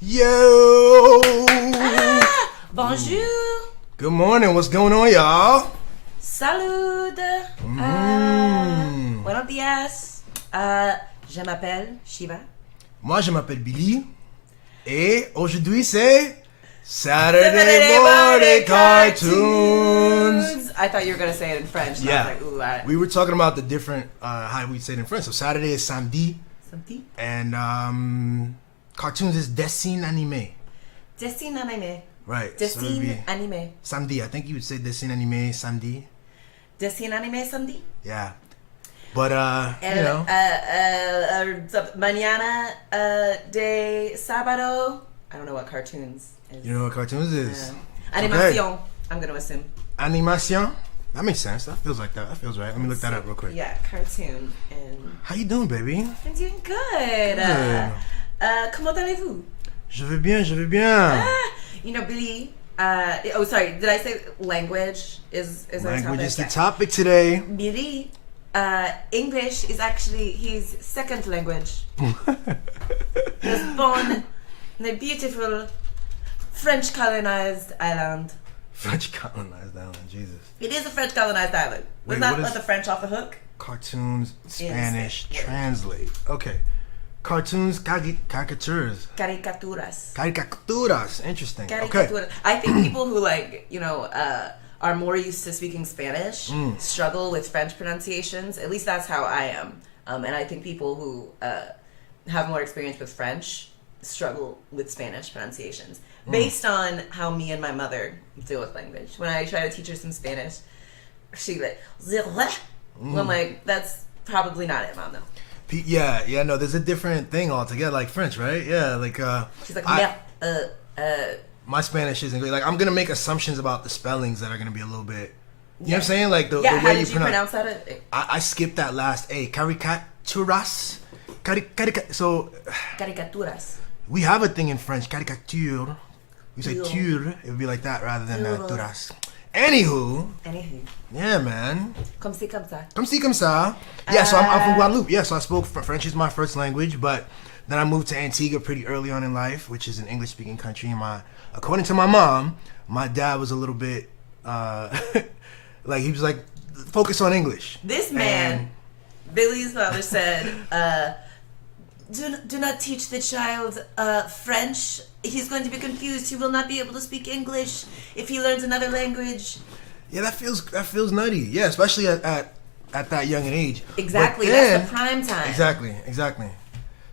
Yo! Bonjour! Good morning. What's going on, y'all? Salud! Buenos días. Je m'appelle Shiva. Moi, je m'appelle Billy. Et aujourd'hui, c'est Saturday Morning Cartoons. I thought you were going to say it in French. And Yeah. I was like, ooh, all right. We were talking about the different, how we say it in French. So Saturday is samedi. Samedi? And cartoons is dessin animé. Dessin animé. Right. So it would Dessin be animé. samedi. I think you would say dessin animé samedi. Dessin animé samedi? Yeah. But, you know. Mañana de sábado. I don't know what cartoons is. You know what cartoons is? Animación, Okay. I'm going to assume. Animation? That makes sense. That feels like that. That feels right. Let me look that up real quick. Yeah, cartoon. And How you doing, baby? I'm doing good. Good. Comment allez-vous? Je vais bien, je vais bien. You know, Billy. Sorry. Did I say language is our Language topic? is the topic today. Billy. English is actually his second language. He was born in a beautiful French colonized island. French colonized island, Jesus. It is a French colonized island. Wait, Let's not what let is- the French off the hook. Cartoons, Spanish, Yeah. translate. Okay. Cartoons, caricatures. Caricaturas. Caricaturas. Interesting. Okay. Caricaturas. I think people who are more used to speaking Spanish struggle with French pronunciations. At least that's how I am. And I think people who have more experience with French struggle with Spanish pronunciations based on how me and my mother deal with language. When I try to teach her some Spanish, she like, I'm like, that's probably not it, Mom, though. Yeah, no, there's a different thing altogether, like French, right? Yeah, like, She's like, my Spanish isn't great. Like, I'm gonna make assumptions about the spellings that are gonna be a little bit, you know what I'm saying? Like, the yeah, way how you did you pronounce that? I skipped that last A. Caricaturas. So, Caricaturas. we have a thing in French, caricature. We say Ture. ture. It would be like that rather than Ture. turas. Anywho, Anything. yeah, man. Comme si, comme ça. Comme si, comme ça. Yeah, so I'm from Guadeloupe. Yeah, so I spoke French is my first language, but then I moved to Antigua pretty early on in life, which is an English-speaking country. And according to my mom, my dad was a little bit, like he was like, focus on English. This man, Billy's father said, do not teach the child French. He's going to be confused. He will not be able to speak English if he learns another language. Yeah, that feels nutty. Yeah, especially at that young an age. Exactly, But then- that's the prime time. Exactly.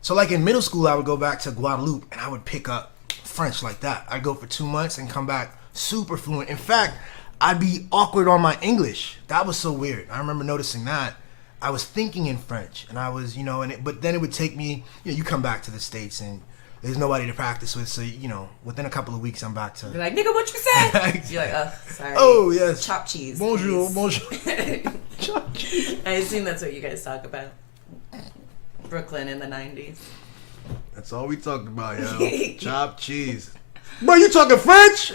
So like in middle school, I would go back to Guadeloupe and I would pick up French like that. I'd go for 2 months and come back super fluent. In fact, I'd be awkward on my English. That was so weird. I remember noticing that. I was thinking in French and I was, but then it would take me, you come back to the States and there's nobody to practice with. So, within a couple of weeks, I'm back to... You're like, nigga, what you said? You're like, oh, sorry. Oh, yes. Chopped cheese. Bonjour, please. bonjour. Chopped cheese. I assume that's what you guys talk about. Brooklyn in the 90s. That's all we talked about, yo. Chopped cheese. Bro, you talking French?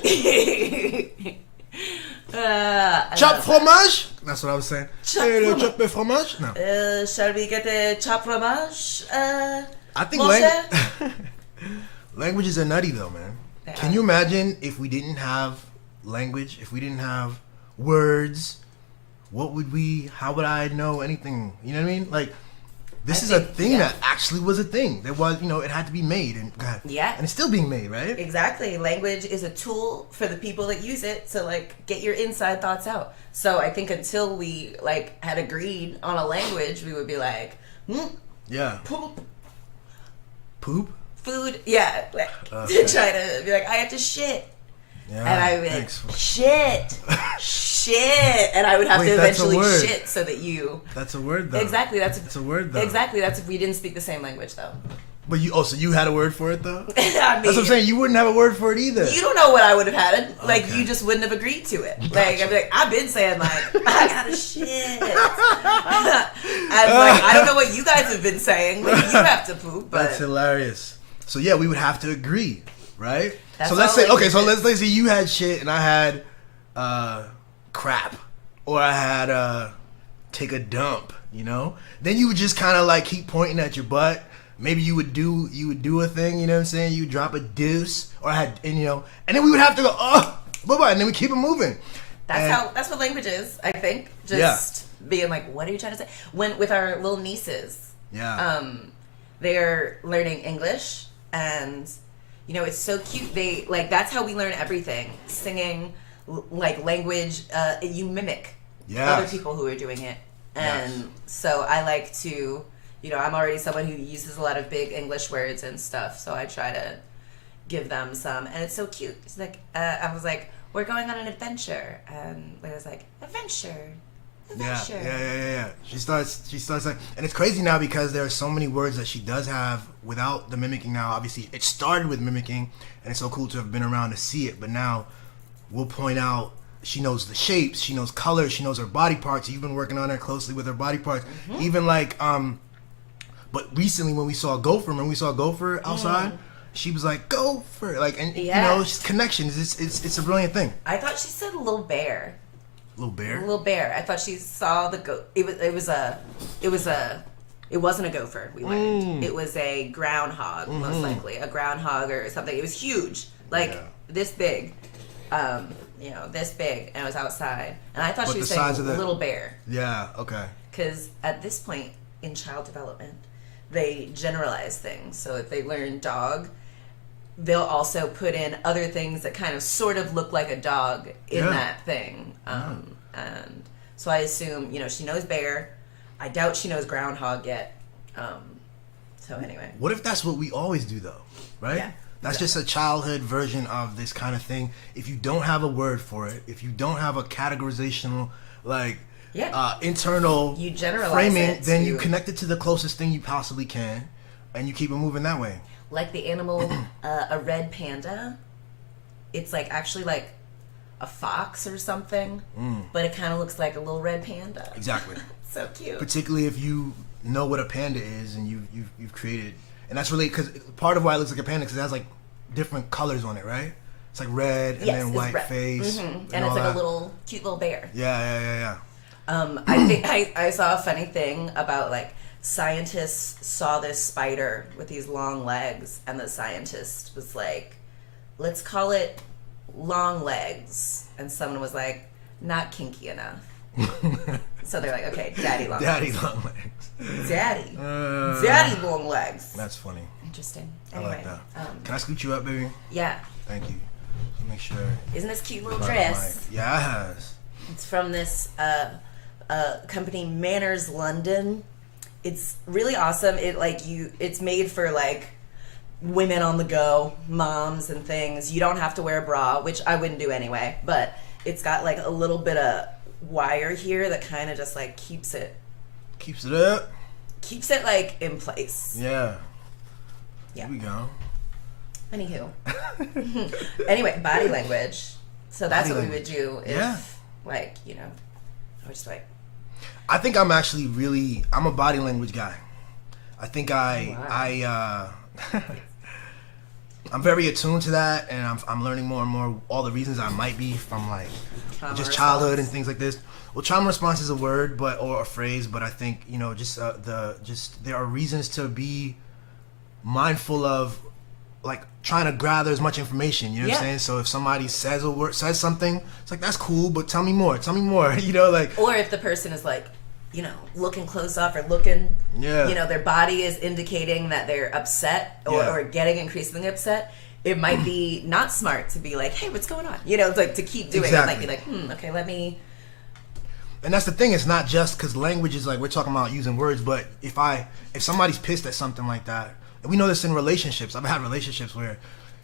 Chopped fromage? That's what I was saying. Chopped Hey, fromage. chopped fromage? No. Shall we get a chopped fromage? I think Mon languages are nutty, though, man. They Can are. you imagine if we didn't have language, if we didn't have words, how would I know anything? You know what I mean? Like, this is a thing that actually was a thing. There was, it had to be made. Yeah. And it's still being made, right? Exactly. Language is a tool for the people that use it to, get your inside thoughts out. So I think until we, had agreed on a language, we would be like, Yeah. poop, Poop? food. Yeah. Okay. To try to be like, I have to shit. Yeah. And I would be like, thanks. shit. And I would have Wait, to that's a eventually word. shit so that you... That's a word, though. Exactly. It's a word, though. Exactly. That's if we didn't speak the same language, though. But so you had a word for it, though? I mean, That's what I'm saying. You wouldn't have a word for it either. You don't know what I would have had. Okay. You just wouldn't have agreed to it. Gotcha. I'd be like, I've been saying, I gotta shit. I don't know what you guys have been saying. You have to poop, but... That's hilarious. So yeah, we would have to agree, right? That's so let's all say language so is. let's say you had shit and I had crap, or I had take a dump, Then you would just kind of keep pointing at your butt, maybe you would do a thing, you know what I'm saying? You drop a deuce, or and then we would have to go, oh, bye-bye, and then we keep it moving. That's what language is, I think. Just being like, what are you trying to say? With our little nieces, they're learning English, and it's so cute. They that's how we learn everything. Singing, language, you mimic other people who are doing it. And so I like to, I'm already someone who uses a lot of big English words and stuff, so I try to give them some, and it's so cute. It's like, I was like, we're going on an adventure, and Leia's like, adventure. Yeah. She starts like, and it's crazy now because there are so many words that she does have without the mimicking now. Obviously, it started with mimicking, and it's so cool to have been around to see it, but now we'll point out, she knows the shapes, she knows colors, she knows her body parts. You've been working on her closely with her body parts. Mm-hmm. Even but recently when we saw Gopher outside, she was like, Gopher, connections. It's a brilliant thing. I thought she said little bear. Little bear? Little bear. I thought she saw the it wasn't a gopher, we learned. It was a groundhog, most likely. A groundhog or something. It was huge. This big. This big, and it was outside. And I thought she was saying little bear. Yeah, okay. Because at this point in child development, they generalize things. So if they learn dog, they'll also put in other things that kind of sort of look like a dog in that thing. And so I assume, she knows bear. I doubt she knows groundhog yet. So anyway. What if that's what we always do, though? Right? Yeah. That's just a childhood version of this kind of thing. If you don't have a word for it, if you don't have a categorizational, internal you generalize framing, then you connect it to the closest thing you possibly can, and you keep it moving that way. Like the animal, a red panda, it's actually like a fox or something, but it kind of looks like a little red panda. Exactly. So cute. Particularly if you know what a panda is and you've created, and that's really because part of why it looks like a panda because it has different colors on it, right? It's like red and then white face, and it's a little cute little bear. Yeah. I think I saw a funny thing about scientists saw this spider with these long legs, and the scientist was like, let's call it long legs, and someone was like, not kinky enough. So they're like, okay, daddy long legs. Daddy long legs. That's funny. Interesting. Anyway, I like that. Can I scoot you up, baby? Yeah. Thank you. Make sure. Isn't this cute little dress? Yes. It's from this company, Manners London. It's really awesome. It's made for women on the go, moms and things. You don't have to wear a bra, which I wouldn't do anyway, but it's got a little bit of wire here that kind of just keeps it up, keeps it in place. Yeah. Here we go. Anywho. Anyway, body language. So that's what we would do if I was just I think I'm actually I'm a body language guy. I think I'm very attuned to that, and I'm learning more and more all the reasons I might be from just childhood and things like this. Well, trauma response is a word, or a phrase, but I think there are reasons to be mindful of trying to gather as much information. You know what I'm saying? So if somebody says something, it's that's cool, but tell me more. Or if the person is looking close up or looking, their body is indicating that they're upset or getting increasingly upset. It might be not smart to be hey, what's going on? To keep doing it. It might be okay, let me. And that's the thing. It's not just because language is we're talking about using words, but if somebody's pissed at something like that, and we know this in relationships. I've had relationships where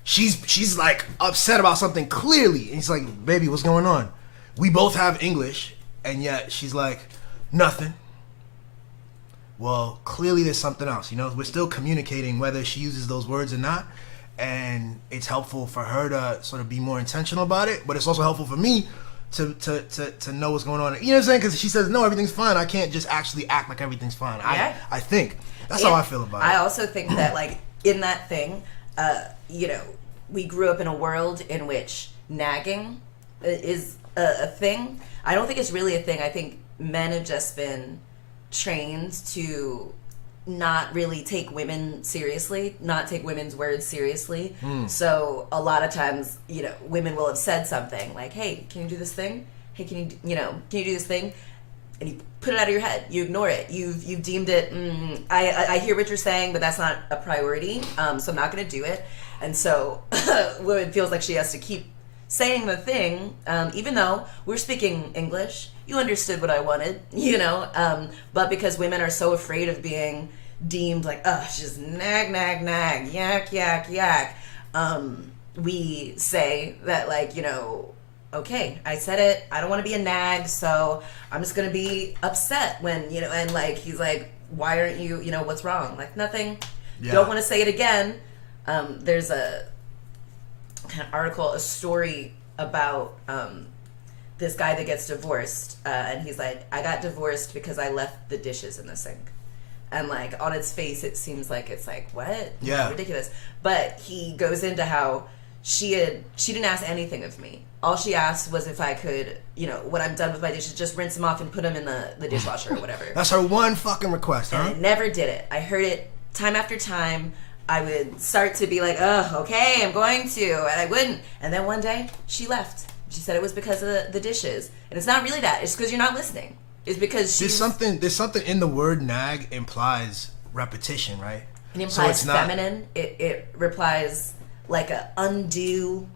she's upset about something clearly, and it's baby, what's going on? We both have English, and yet she's nothing. Well, clearly there's something else. We're still communicating whether she uses those words or not, and it's helpful for her to sort of be more intentional about it, but it's also helpful for me to know what's going on. You know what I'm saying? Because she says, no, everything's fine. I can't just actually act like everything's fine. Yeah. I think. That's how I feel about it. I also think that, in that thing, we grew up in a world in which nagging is a thing. I don't think it's really a thing. I think men have just been trained to not really take women seriously, not take women's words seriously. So a lot of times, women will have said something like, "Hey, can you do this thing? Hey, can you do this thing?" And you put it out of your head. You ignore it. You've deemed it. I hear what you're saying, but that's not a priority. So I'm not going to do it. And so, woman feels like she has to keep saying the thing, even though we're speaking English. You understood what I wanted, but because women are so afraid of being deemed like, just nag, nag, nag, yak, yak, yak, we say that, like, okay, I said it, I don't want to be a nag, so I'm just going to be upset when, and like, he's like, why aren't you, what's wrong? Like, nothing, don't want to say it again. There's a kind of article, a story about, this guy that gets divorced, and he's like, I got divorced because I left the dishes in the sink. And like, on its face, it seems like it's like, what? Yeah. Ridiculous. But he goes into how she didn't ask anything of me. All she asked was if I could, when I'm done with my dishes, just rinse them off and put them in the dishwasher or whatever. That's her one fucking request, huh? And I never did it. I heard it time after time. I would start to be like, okay, I'm going to, and I wouldn't. And then one day, she left. She said it was because of the dishes. And it's not really that. It's because you're not listening. It's because she's... There's something in the word nag implies repetition, right? It implies feminine. It replies like a undue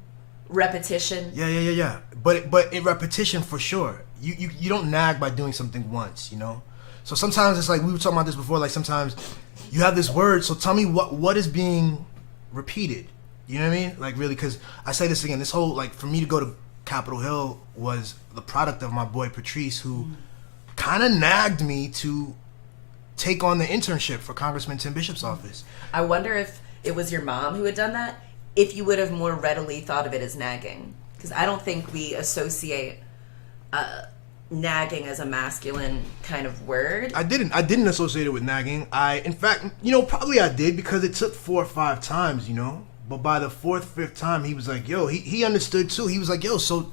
repetition. Yeah. But in repetition for sure. You don't nag by doing something once, So sometimes it's like, we were talking about this before, like sometimes you have this word, so tell me what is being repeated. You know what I mean? Like, really, because I say this again, this whole, like, for me to go to Capitol Hill was the product of my boy Patrice, who kind of nagged me to take on the internship for Congressman Tim Bishop's office. I wonder if it was your mom who had done that, if you would have more readily thought of it as nagging. Because I don't think we associate nagging as a masculine kind of word. I didn't associate it with nagging. In fact, probably I did, because it took 4 or 5 times, But by the 4th, 5th time, he was like, yo, he understood too. He was like, yo, so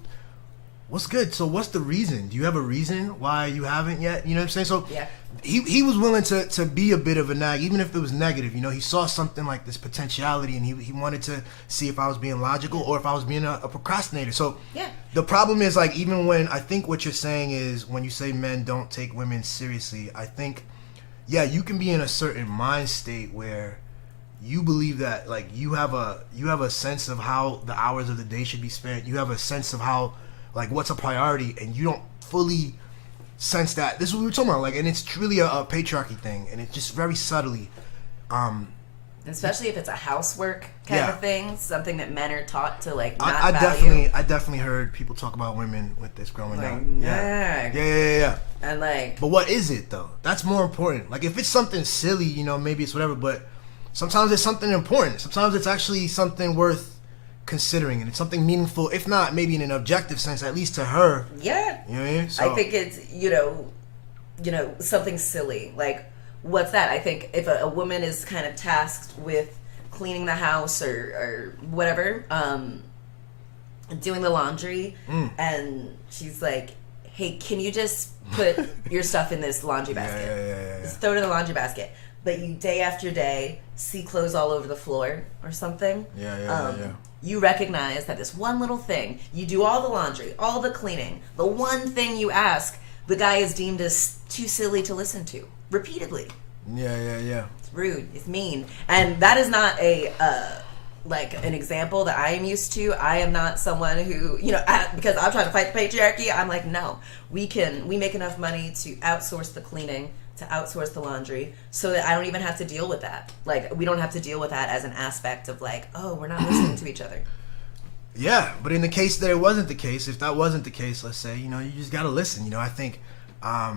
what's good? So what's the reason? Do you have a reason why you haven't yet? You know what I'm saying? So yeah. He was willing to be a bit of a nag, even if it was negative. He saw something like this potentiality, and he wanted to see if I was being logical or if I was being a procrastinator. So yeah. The problem is, like, even when, I think what you're saying is, when you say men don't take women seriously, I think, yeah, you can be in a certain mind state where you believe that, like, you have a sense of how the hours of the day should be spent. You have a sense of how, like, what's a priority, and you don't fully sense that. This is what we were talking about, like, and it's truly a patriarchy thing, and it's just very subtly. Especially if it's a housework kind of thing, something that men are taught to, like, not value. I definitely heard people talk about women with this growing up. Yeah. And like, but what is it though? That's more important. Like, if it's something silly, maybe it's whatever, but sometimes it's something important. Sometimes it's actually something worth considering, and it's something meaningful, if not maybe in an objective sense, at least to her. Yeah. You know what I mean? So, I think it's, something silly. Like, what's that? I think if a woman is kind of tasked with cleaning the house or whatever, doing the laundry, and she's like, hey, can you just put your stuff in this laundry basket? Yeah. Just throw it in the laundry basket. But you, day after day, see clothes all over the floor or something. Yeah. You recognize that this one little thing, you do all the laundry, all the cleaning, the one thing you ask, the guy is deemed as too silly to listen to, repeatedly. Yeah. It's rude. It's mean. And that is not an example that I am used to. I am not someone who, because I'm trying to fight the patriarchy, I'm like, no, we make enough money to outsource the cleaning, to outsource the laundry, so that I don't even have to deal with that. Like, we don't have to deal with that as an aspect of, like, oh, we're not listening to each other. Yeah, but in the case that it wasn't the case, if that wasn't the case, let's say, you just gotta listen. I think, I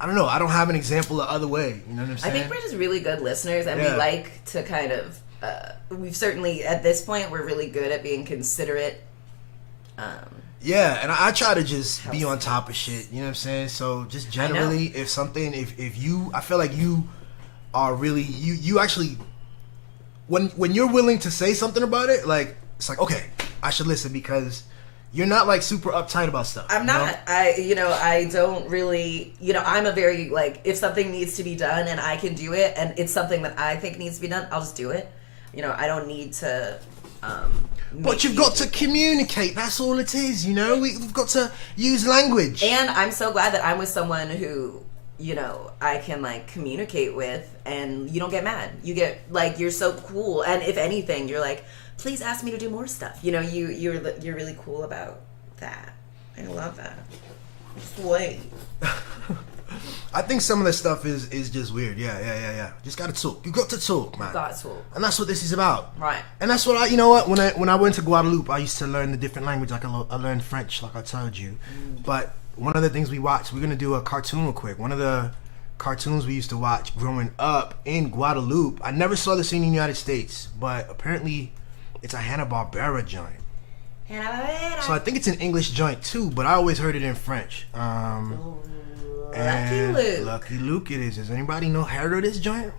don't know, I don't have an example the other way. You know what I'm saying? I think we're just really good listeners, and we like to kind of, we've certainly, at this point, we're really good at being considerate. Yeah, and I try to just be on top of shit, you know what I'm saying? So just generally, if you, I feel like you are really, you actually, when you're willing to say something about it, like, it's like, okay, I should listen, because you're not like super uptight about stuff. I'm not. I don't really, I'm a very, like, if something needs to be done and I can do it and it's something that I think needs to be done, I'll just do it. I don't need to, but you've got to communicate. That's all it is, We've got to use language. And I'm so glad that I'm with someone who, I can, like, communicate with, and you don't get mad. You get, like, you're so cool. And if anything, you're like, please ask me to do more stuff. You're really cool about that. I love that. Slay. I think some of the stuff is just weird. Yeah. Just gotta talk. You got to talk, man. Got to talk. And that's what this is about. Right. And that's what you know what? When I went to Guadeloupe, I used to learn the different language. Like I learned French, like I told you. But one of the things we watched, we're gonna do a cartoon real quick. One of the cartoons we used to watch growing up in Guadeloupe. I never saw this in the United States, but apparently it's a Hanna-Barbera joint. So I think it's an English joint too, but I always heard it in French. Lucky Luke. Lucky Luke it is. Does anybody heard of this joint?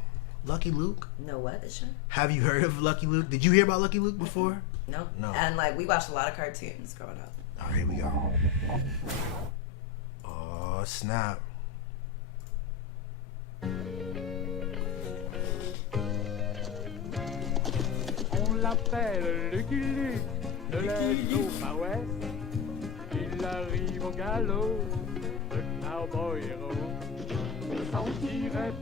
Lucky Luke? No, what? This shit? Have you heard of Lucky Luke? Did you hear about Lucky Luke before? No. No. And, like, we watched a lot of cartoons growing up. All right, here we go. Oh, snap. On l'appelle Lucky Luke, de l'est au far west. Il arrive au galop, le cowboy héros.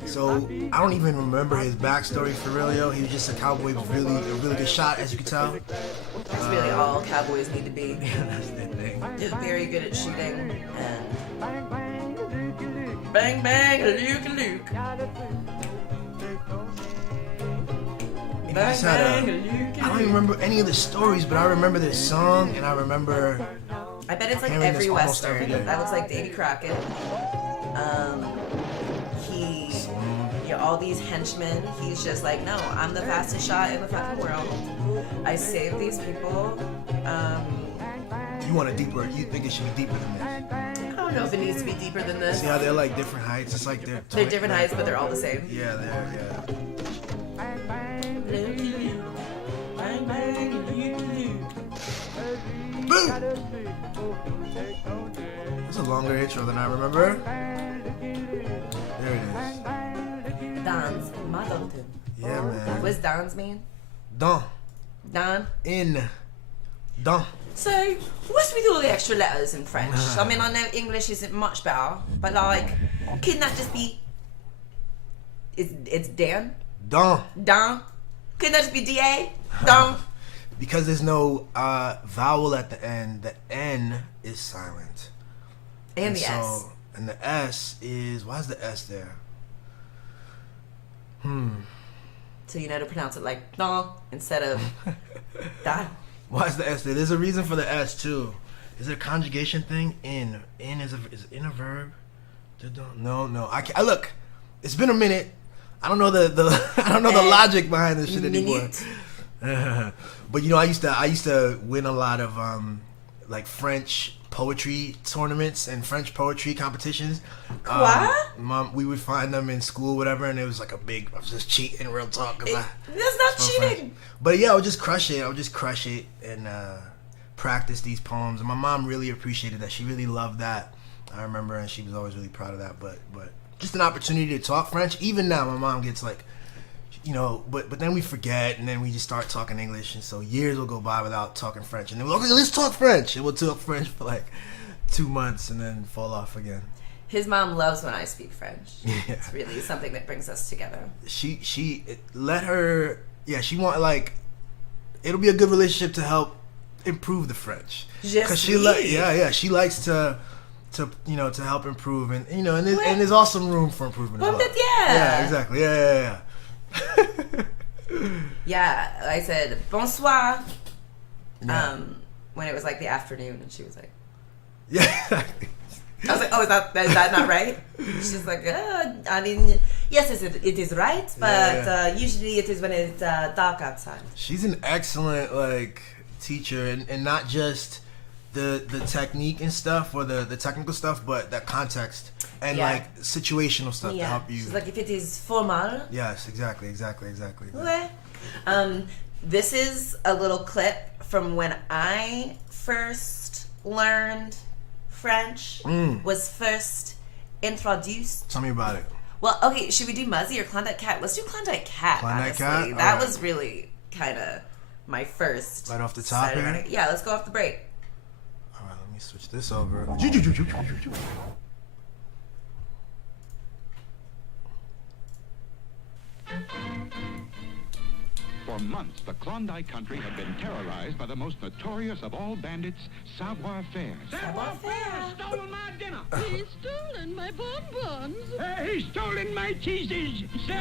So I don't even remember his backstory for real, yo. He was just a cowboy with a really good shot, as you can tell. That's really all cowboys need to be. Yeah, that's their thing. They're very good at shooting and bang bang Luke Luke. And he just had I don't even remember any of the stories, but I remember this song, and I remember. I bet it's like hearing every this almost Western. every day. That looks like Davy Crockett. All these henchmen. He's just like, no, I'm the fastest shot in the fucking world. I saved these people. You want a deeper? You think it should be deeper than this? I don't know if it needs to be deeper than this. See how they're like different heights? It's like They're different heights, but they're all the same. Yeah, they're. Boom! That's a longer intro than I remember. There it is. Dans, Madalton. Yeah, man. What's dans mean? Dans. Don? In. Dans. So, what's with all the extra letters in French? I mean, I know English isn't much better, but like, couldn't that just be... It's Dan? Dans. Dan? Couldn't that just be D-A? Dan? Because there's no vowel at the end, the N is silent. And the S. And the S is... Why is the S there? So you know to pronounce it like Dan instead of Dan. Why is the S there? There's a reason for the S too. Is it a conjugation thing? In is in a verb? No. I look. It's been a minute. I don't know the I don't know the logic behind this shit anymore. But I used to win a lot of like French poetry tournaments and French poetry competitions. What? We would find them in school, whatever, and it was like a big. I was just cheating, real talk. That's not cheating. French. But yeah, I would just crush it and practice these poems. And my mom really appreciated that. She really loved that. I remember, and she was always really proud of that. But just an opportunity to talk French. Even now, my mom gets like, but then we forget, and then we just start talking English, and so years will go by without talking French, and then we'll okay, let's talk French, and we'll talk French for like 2 months, and then fall off again. His mom loves when I speak French. Yeah. It's really something that brings us together. She let her, she want like, it'll be a good relationship to help improve the French, because she she likes to help improve, and and there's also room for improvement as well. Yeah, exactly. Yeah. Yeah, I said bonsoir. When it was like the afternoon, and she was like, yeah. I was like, oh, is that not right? She's like, I mean, yes, it is right, but usually it is when it's dark outside. She's an excellent like teacher, and not just the technique and stuff or the technical stuff, but that context and like situational stuff to help you. She's like, if it is formal. Yes, exactly. Ouais. This is a little clip from when I first learned French, was first introduced. Tell me about it. Well, okay, should we do Muzzy or Klondike Kat? Let's do Klondike Kat, Klondike honestly. Kat? That Alright. was really kind of my first. Right off the top Saturday here? morning. Yeah, let's go off the break. All right, let me switch this over. For months, the Klondike country had been terrorized by the most notorious of all bandits, savoir-faire. Savoir-faire. Stolen my dinner. He's stolen my bonbons. He's stolen my cheeses. All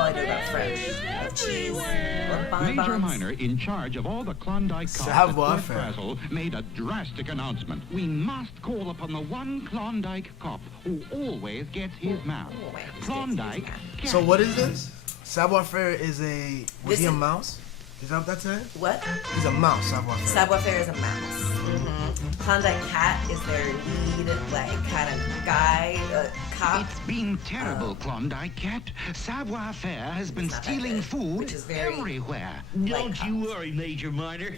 I do about French. Cheese. Or bonbons. Major Minor, in charge of all the Klondike cops at Fort Savoir-faire. Frazzle, made a drastic announcement. We must call upon the one Klondike cop who always gets his mouth. Klondike Kat. So what is this? Savoir-faire is was he a is- mouse? Is that what that said? What? He's a mouse, savoir-faire. Savoir-faire is a mouse. Klondike Kat is their lead, like, kind of guy, cop. It's been terrible, Klondike Kat. Savoir-faire has been not that stealing good, food which is very- everywhere. Don't you worry, Major Minor.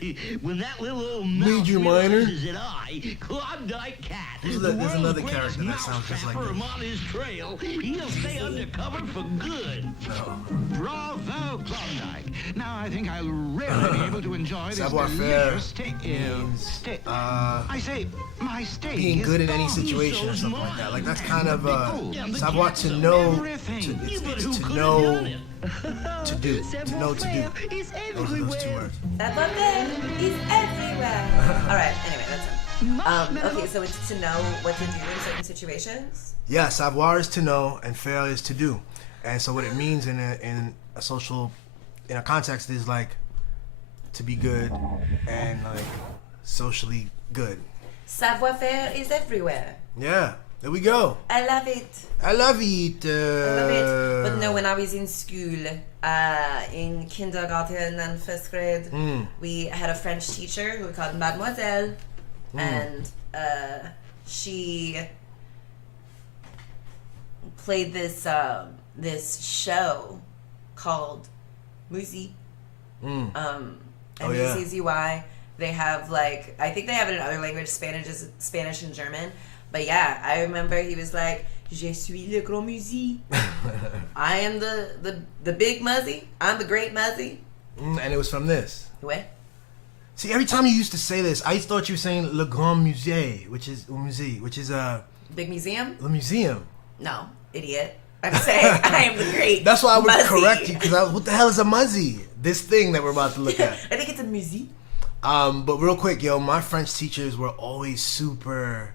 When that little old Major mouse Minor? realizes that I, Klondike Kat, There's the there's world's another greatest character that mouse sounds just like trapper, this. am on his trail, he'll stay undercover for good. Bravo, Klondike. Now I think I'll really be able to enjoy this Savoir-faire delicious steak. means, I say, my steak being is good in any gone. situation or something like that. Like that's kind of Behold, savoir to know, everything. it's to know, to do, to know to do. It's Those are those two words. Savoir-faire is everywhere. All right, anyway, that's it. Okay, so it's to know what to do in certain situations. Yeah, savoir is to know, and faire is to do. And so what it means in a social, in a context is like to be good and like socially good. Savoir-faire is everywhere. Yeah, there we go. I love it. I love it. I love it. But no, when I was in school, in kindergarten and first grade, we had a French teacher who we called Mademoiselle, and she played this this show called Musi. Oh, yeah. M-U-Z-Z-Y. They have like, I think they have it in other languages, Spanish and German. But yeah, I remember he was like, Je suis le grand Musi. I am the big Muzzy. I'm the great Muzzy. And it was from this. What? See, every time you used to say this, I thought you were saying Le Grand Musée, which is Big museum? the museum. No, idiot. I'm saying I am the great That's why I would Muzzy. correct you, because what the hell is a muzzy? This thing that we're about to look at. I think it's a Musi. But real quick, yo, my French teachers were always super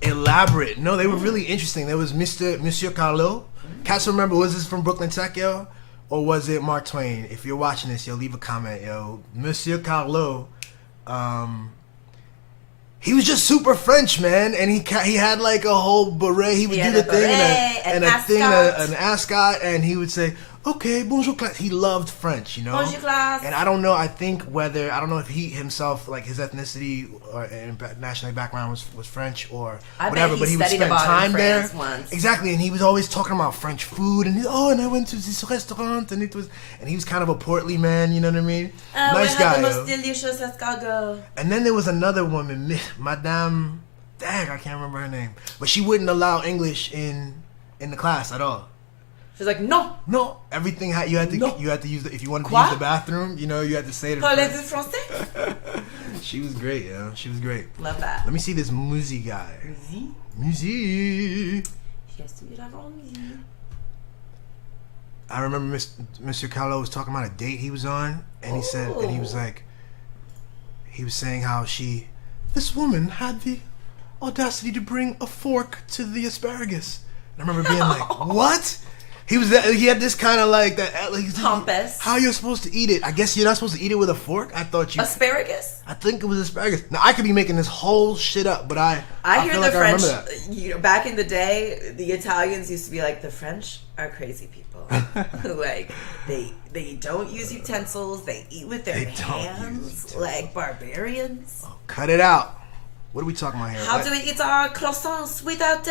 elaborate. No, they were really interesting. There was Monsieur Carlo. Cats remember, was this from Brooklyn Tech, yo? Or was it Mark Twain? If you're watching this, yo, leave a comment, yo. Monsieur Carlo, he was just super French, man, and he had like a whole beret. He would do the thing and an ascot, and he would say, "Okay, bonjour class." He loved French, you know. Bonjour class. And I don't know. I don't know if he himself, like his ethnicity or nationality background was French or I bet whatever. he But he would studied spend abroad in time there. France once. Exactly, and he was always talking about French food, and and I went to this restaurant, and he was kind of a portly man. You know what I mean? Nice we guy. had the yo. most delicious escargot. And then there was another woman, Madame, I can't remember her name, but she wouldn't allow English in the class at all. She's like, no, No, everything you had to use if you wanted to Quoi? use the bathroom, you had to say it. in parlez-vous French. français? She was great, yo. She was great. Love that. Let me see this Muzi guy. Musi? Muzi. Je suis la grande Musi. I remember Mr. Carlo was talking about a date he was on, and he said, and he was like, he was saying how this woman had the audacity to bring a fork to the asparagus. And I remember being like, what? He had this kind of like that. Pompous. How you're supposed to eat it? I guess you're not supposed to eat it with a fork. I thought you. Asparagus? I think it was asparagus. Now I could be making this whole shit up, but I hear feel the like French. I remember that. Back in the day, the Italians used to be like, the French are crazy people. Like they don't use utensils. They eat with their They don't use hands, utensils. like barbarians. Cut it out. What are we talking about here? How do we eat our croissants without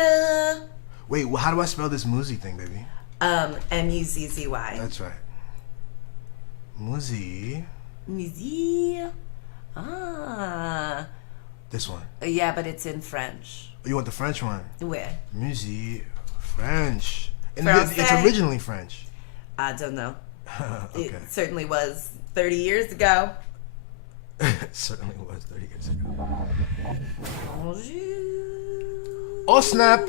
Wait, how do I spell this Muzi thing, baby? M-U-Z-Z-Y? That's right. Musique. Musique. Ah. This one. Yeah, but it's in French. You want the French one? Where? Musique. French. And Francais? it's originally French. I don't know. Okay. It certainly was 30 years ago. It certainly was 30 years ago. Bonjour. Oh snap!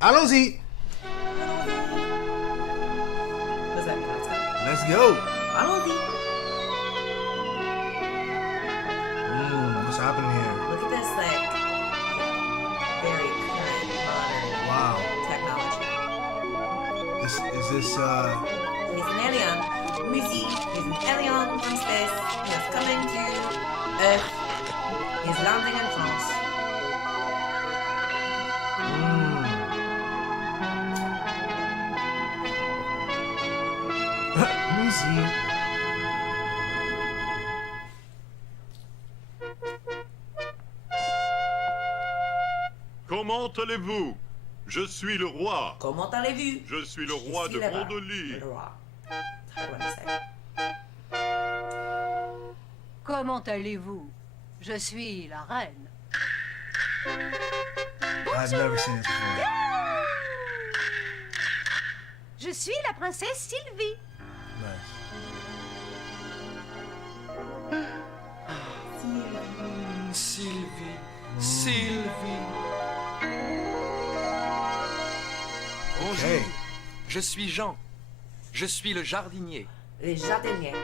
Allons-y! What's that? Let's go! Allons-y. What's happening here? Look at this, like, very current, modern Wow. technology. Is this He's an alien. Musique. He's an alien from space. He is coming to Earth. He's landing in France. musique? Comment allez-vous? Je suis le roi. Comment allez-vous? Je suis le roi de Mondoli. Le roi. Hard one to say. Comment allez-vous? Je suis la reine. I've never seen this before. Je suis la princesse Sylvie. Nice. Sylvie, Sylvie. Bonjour, Hey. je suis Jean. Je suis le jardinier. Le jardinier.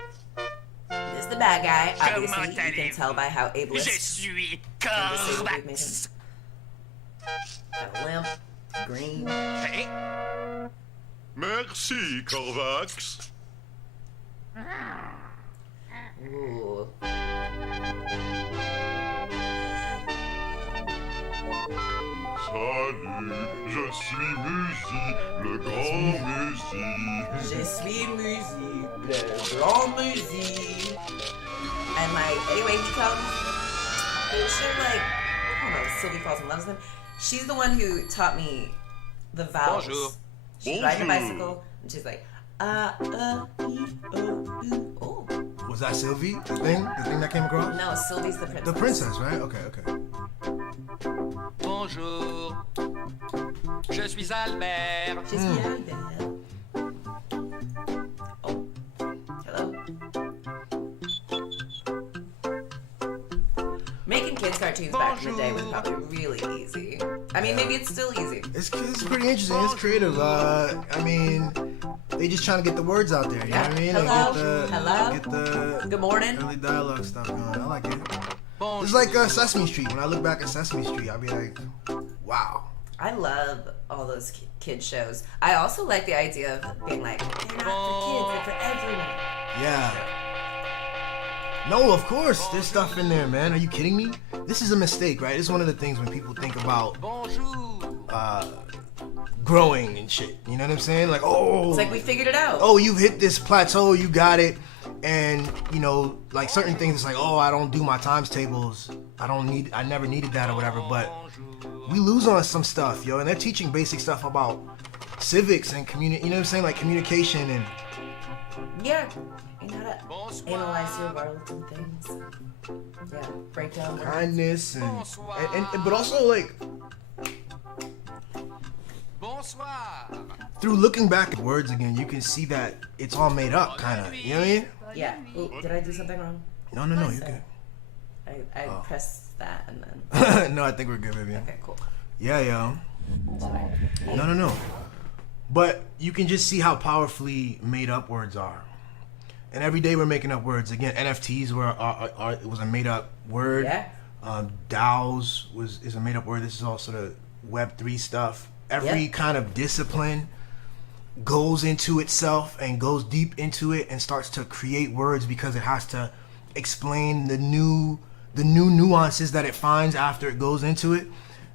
This is the bad guy. Obviously, you can tell by how ableist. Je suis and disabled we've made Corvax. him. Got a limp, green. Hey, Merci, Corvax. Ooh. Salut, je suis Musique, le grand Musique. Je suis musique, le grand musique. And like, anyway, he comes. Pretty sure, like, I don't know, Sylvie falls in love with him. She's the one who taught me the vowels. Bonjour. She's riding a Bonjour. bicycle, and she's like, Oh. Was that Sylvie? The thing that came across? No, Sylvie's the princess. The princess, right? Okay, okay. Bonjour, je suis Albert. Je suis Albert. Oh. Hello. Making kids cartoons back in the day was probably really easy. I mean, maybe it's still easy. It's pretty interesting. It's creative. I mean, they just trying to get the words out there. You know what I mean? Hello? And get the Good morning. early dialogue stuff going. I like it. Bonjour. It's like Sesame Street. When I look back at Sesame Street, I'll be like, wow. I love all those kid shows. I also like the idea of being like, they're not for kids, they're for everyone. Yeah. No, of course. There's stuff in there, man. Are you kidding me? This is a mistake, right? This is one of the things when people think about Bonjour. growing and shit. You know what I'm saying? Like, oh. It's like we figured it out. Oh, you've hit this plateau, you got it. And, you know, like certain things, it's like, oh, I don't do my times tables. I never needed that or whatever. But we lose on some stuff, yo. And they're teaching basic stuff about civics and community, you know what I'm saying? Like communication and. Yeah. You gotta analyze your world and things. Yeah. Break down words. Kindness and but also like Bonsoir. through looking back at words again, you can see that it's all made up, kind of. You know what I mean? Yeah. Ooh, did I do something wrong? No, you're good. I Oh. pressed that and then. No, I think we're good, baby. Okay, cool. Yeah, yo. Sorry. No. But you can just see how powerfully made up words are. And every day we're making up words. Again, NFTs it was a made up word. Yeah. DAOs is a made up word. This is all sort of Web3 stuff. Every Yep. kind of discipline goes into itself and goes deep into it and starts to create words because it has to explain the new nuances that it finds after it goes into it.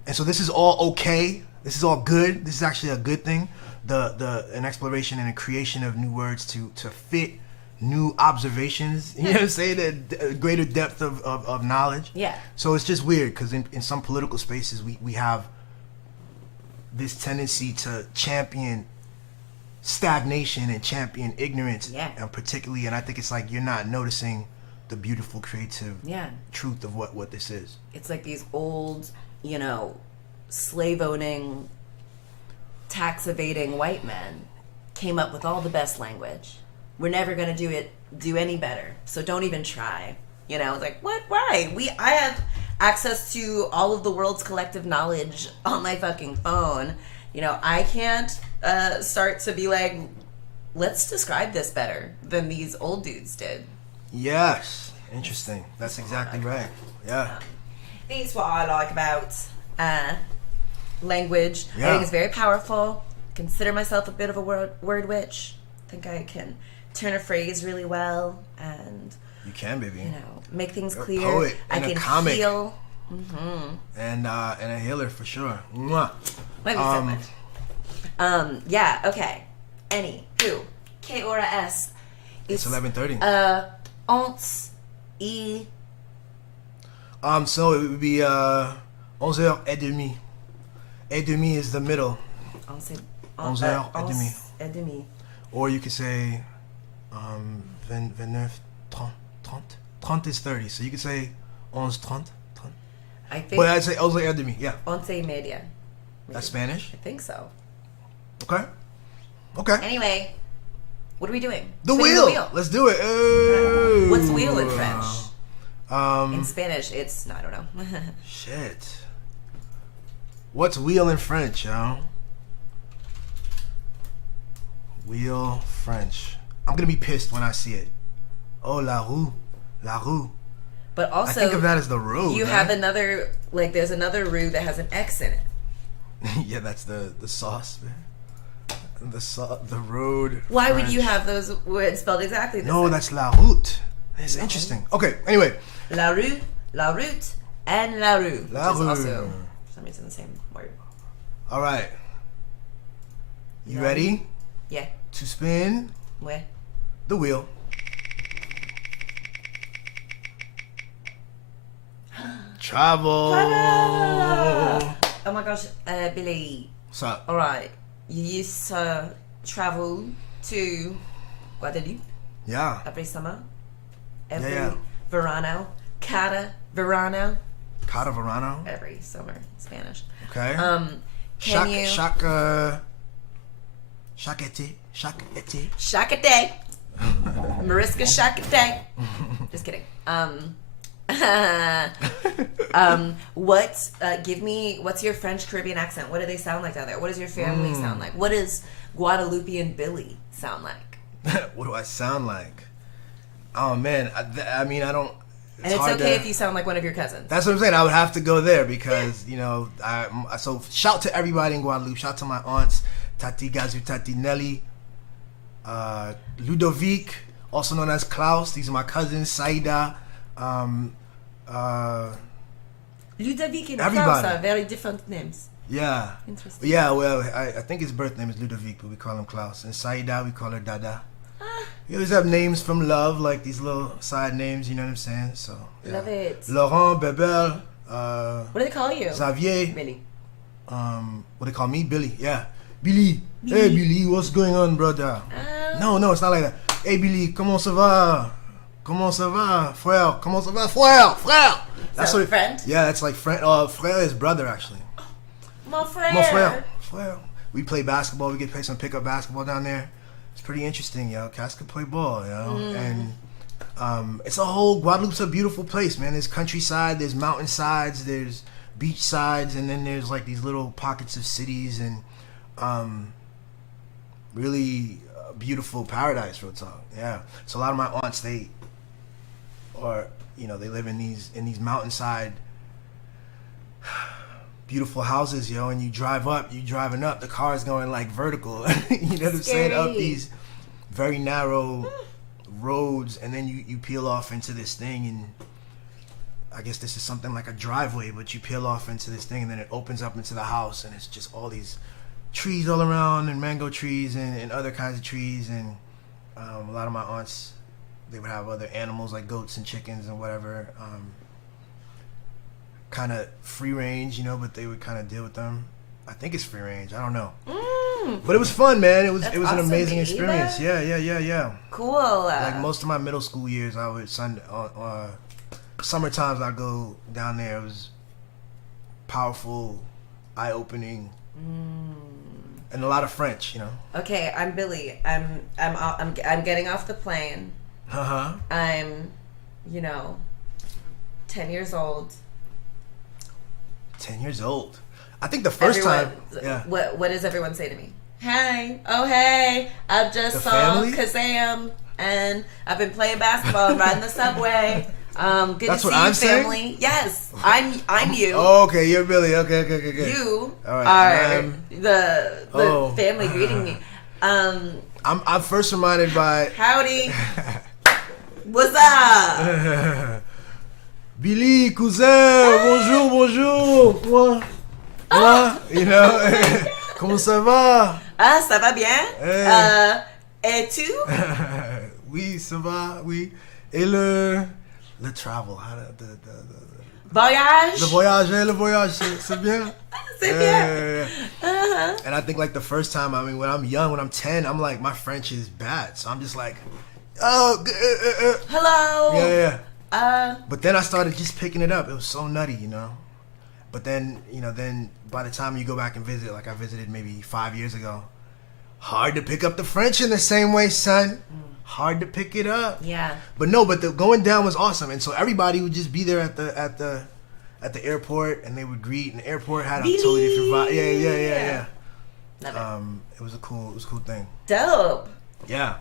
And so this is all okay. This is all good. This is actually a good thing. An exploration and a creation of new words to fit new observations. You know what I'm saying? A greater depth of knowledge. Yeah. So it's just weird because in some political spaces we have this tendency to champion stagnation and champion ignorance. Yeah. And particularly, and I think it's like you're not noticing the beautiful creative truth of what this is. It's like these old, you know, slave-owning, tax-evading white men came up with all the best language. We're never going to do any better, so don't even try. You know, it's like, what? Why? I have access to all of the world's collective knowledge on my fucking phone. You know, I can't start to be like, let's describe this better than these old dudes did. Yes. Interesting. That's exactly right. Yeah. That's what I like about language. Yeah. I think it's very powerful. Consider myself a bit of a word witch. I think I can turn a phrase really well and you can, baby. You know, make things You're clear. A poet I and can a comic. heal. And a healer for sure. Mwah. Love you so much. Yeah. Okay. Anywho, K or a S. It's 11:30. Once e. So it would be 11h30. Et demi is the middle. 11h30. Or you could say 29, 30. 30 is 30. So you could say 11:30. I think. But I'd say 11h30. Yeah. 11:30. That's Spanish? I think so. Okay. Okay. Anyway, what are we doing? The Spinning wheel. Let's do it. Ooh. What's wheel in French? In In Spanish, it's I don't know. Shit. What's wheel in French, yo? Wheel French. I'm gonna be pissed when I see it. Oh, la roue. La roue. But also, I think of that as the road. You man. have another, like, there's another roux that has an X in it. Yeah, that's the sauce, man. The road. Why French. would you have those words spelled exactly the same? No, that's la route. It's interesting. Okay, anyway. La rue, la route, and la rue. La which is rue. also, for some reason, the same word. All right. You La ready? Yeah. To spin Where? the wheel. Travel. Oh my gosh, Billy. What's up? All right. You used to travel to Guadeloupe Yeah. every summer. Every Yeah. verano. Verano. Cata Verano. Every summer. Spanish. Okay. Can you... Chaque été. Shock a day. Mariska shock a day. Just kidding. What's your French Caribbean accent? What do they sound like down there? What does your family sound like? What does Guadeloupean Billy sound like? What do I sound like? Oh man, I mean I don't. And it's okay if you sound like one of your cousins. That's what I'm saying. I would have to go there because you know. So shout to everybody in Guadeloupe. Shout to my aunts, Tati Gazu, Tati Nelly, Ludovic, also known as Klaus. These are my cousins, Saida. Ludovic and everybody. Klaus are very different names. Yeah. Interesting. Yeah, well, I think his birth name is Ludovic, but we call him Klaus. And Saida, we call her Dada. We always have names from love, like these little side names, you know what I'm saying? So, yeah. Love it. Laurent, Bebel, What do they call you? Xavier. Billy. What they call me? Billy, yeah. Billy. Hey, Billy, what's going on, brother? No, it's not like that. Hey, Billy, comment ça va? Comment ça va, frère? Comment ça va, frère? That's So, friend? Yeah, that's like friend. Frère is brother, actually. Mon frère. Mon frère. We play basketball. We get paid some pickup basketball down there. It's pretty interesting, yo. Cats can play ball, yo. And it's a whole Guadeloupe's a beautiful place, man. There's countryside, there's mountainsides, there's beach sides, and then there's like these little pockets of cities and really beautiful paradise, real talk. Yeah. So a lot of my aunts, they live in these mountainside beautiful houses, yo, and you driving up, the car's going like vertical. You know what I'm saying? Up these very narrow roads, and then you peel off into this thing, and I guess this is something like a driveway, but you peel off into this thing, and then it opens up into the house, and it's just all these trees all around, and mango trees, and other kinds of trees, and a lot of my aunts, they would have other animals like goats and chickens and whatever, kind of free range, you know, but they would kind of deal with them. I think it's free range. I don't know. But it was fun, man. It was That's an awesome, amazing babe. experience. Yeah. Cool. Like most of my middle school years, I would summer times I go down there. It was powerful, eye opening, and a lot of French. You know. Okay, I'm Billy. I'm getting off the plane. I'm, 10 years old. 10 years old. I think the first time. Yeah. What does everyone say to me? Hey, oh hey, I just The saw family? Kazam, and I've been playing basketball and riding the subway. Good That's to what see I'm you, saying? family. Yes, I'm you. Oh, okay, you're Billy. Okay. You All right, are and the family greeting me. I'm first reminded by Howdy. What's up? Billy, cousin, bonjour. Moi, you know, comment ça va? Ah, ça va bien? Hey. Et tu? Oui, ça va, oui. Et le travel, Voyage? le voyage, c'est bien. C'est bien. Yeah. And I think like the first time, I mean, when I'm young, when I'm 10, I'm like, my French is bad. So I'm just like, oh, Hello. Yeah. But then I started just picking it up. It was so nutty, you know. But then, then by the time you go back and visit, like I visited maybe 5 years ago, hard to pick up the French in the same way, son. Hard to pick it up. Yeah. But the going down was awesome, and so everybody would just be there at the airport, and they would greet. And the airport had a totally different vibe. Yeah. Love it. It was a cool thing. Dope. Yeah.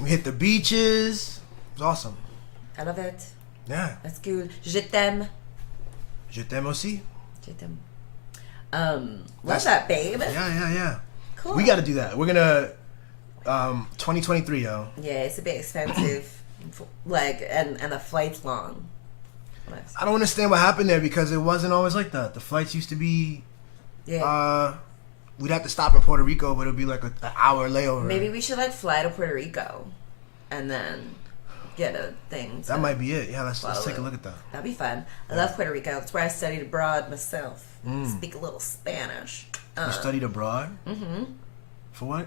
We hit the beaches. It was awesome. I love it. Yeah. That's cool. Je t'aime. Je t'aime aussi. Je t'aime. Love that, babe. Yeah. Cool. We got to do that. We're gonna 2023, yo. Yeah, it's a bit expensive. And the flight's long. Nice. I don't understand what happened there because it wasn't always like that. The flights used to be, we'd have to stop in Puerto Rico, but it would be like an hour layover. Maybe we should fly to Puerto Rico, and then get a thing. That might be it. Yeah, let's take a it. look at that. That'd be fun. I love Puerto Rico. That's where I studied abroad myself. Speak a little Spanish. You studied abroad? Mm-hmm. For what?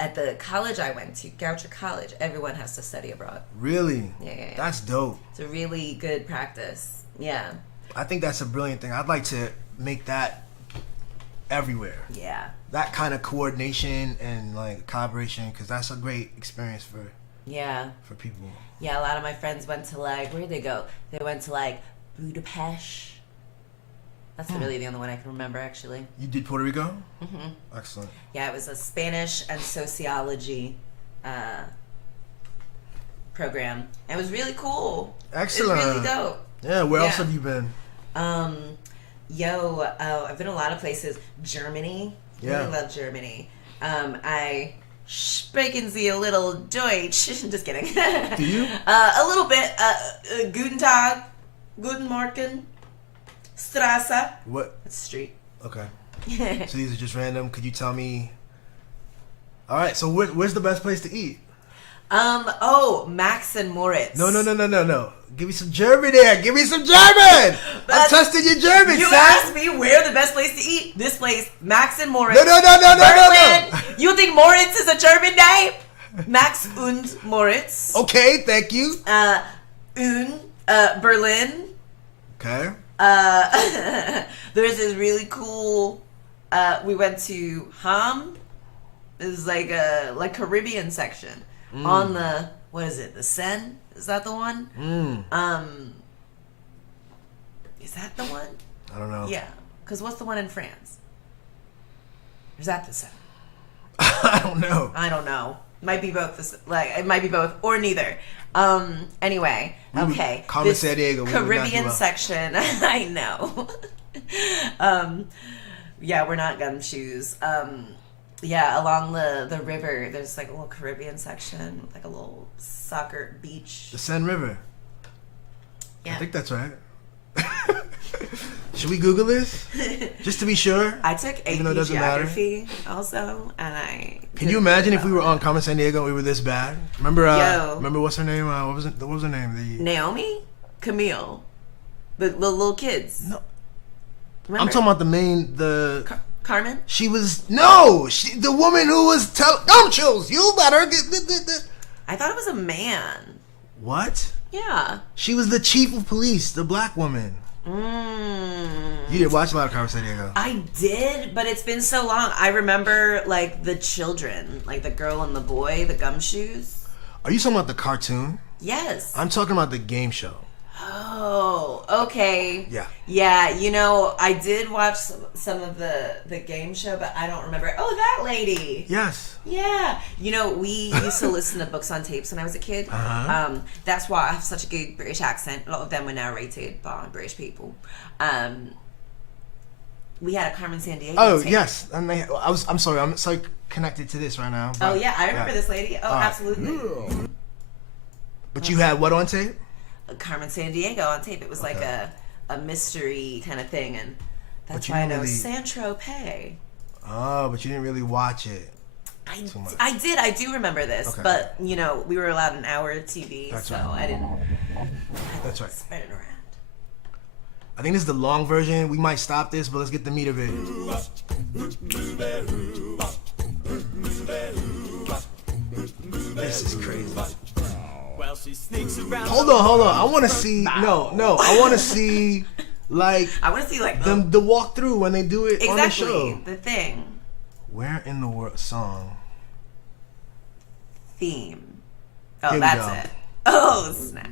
At the college I went to, Goucher College, everyone has to study abroad. Really? Yeah. That's dope. It's a really good practice. Yeah. I think that's a brilliant thing. I'd like to make that everywhere. Yeah. That kind of coordination and collaboration, because that's a great experience for people. Yeah, a lot of my friends went to where did they go? They went to Budapest. That's really the only one I can remember, actually. You did Puerto Rico? Mm-hmm. Excellent. Yeah, it was a Spanish and sociology program. And it was really cool. Excellent. It was really dope. Yeah, where else have you been? I've been a lot of places. Germany. Yeah. Really love Germany. I sprechen Sie a little Deutsch. Just kidding. Do you? A little bit. Guten Tag. Guten Morgen. Strasse. What? That's street. Okay. So these are just random. Could you tell me? All right. So where's the best place to eat? Max and Moritz. No. Give me some German there. Give me some German. I'm testing your German, You son. asked me where the best place to eat. This place, Max and Moritz. No. Berlin. You think Moritz is a German name? Max und Moritz. Okay, thank you. Berlin. Okay. There's this really cool. We went to Ham. It's like a Caribbean section on the the Seine? Is that the one? Is that the one? I don't know. Yeah, because what's the one in France? Is that the Seine? I don't know. I don't know. Might be both. It might be both or neither. Anyway, okay. Carmen This Sandiego, Caribbean section. I know. We're not gumshoes. Along the river, there's a little Caribbean section, a little soccer beach. The Seine River. Yeah. I think that's right. Should we Google this? Just to be sure? I took Even though AP it doesn't matter? geography also, and I. Can you imagine if we were on Carmen Sandiego and we were this bad? Remember? Yo. Remember what's her name? What was her name? Naomi, Camille, the little kids. No. Remember? I'm talking about the main Carmen? She was the woman who was gumshoes. You better get. I thought it was a man. What? Yeah. She was the chief of police, the black woman. You did watch a lot of Carmen Sandiego. I did, but it's been so long. I remember like the children, like the girl and the boy, the gumshoes. Are you talking about the cartoon? Yes. I'm talking about the game show. Oh, okay. Yeah. Yeah, you know, I did watch some of the game show, but I don't remember. Oh, that lady. Yes. Yeah. You know, we used to listen to books on tapes when I was a kid. That's why I have such a good British accent. A lot of them were narrated by British people. We had a Carmen Sandiego tape. Yes. And I'm sorry. I'm so connected to this right now. Oh, yeah. I remember this lady. Oh, absolutely. But you had what on tape? Carmen Sandiego on tape. It was like a mystery kind of thing, and that's you why I didn't know really- Saint-Tropez. Oh, but you didn't really watch it. Too much. I did. I do remember this, Okay. but you know, we were allowed an hour of TV, That's so right. I didn't. That's right. Spread it around. I think this is the long version. We might stop this, but let's get the meat of it. This is crazy. Well, she sneaks around. Hold on. I want to see. No. I want to see, like, I want to see like the walkthrough when they do it on the show. exactly the thing Where in the world song? theme. Oh, Here we that's go. it. Oh snap!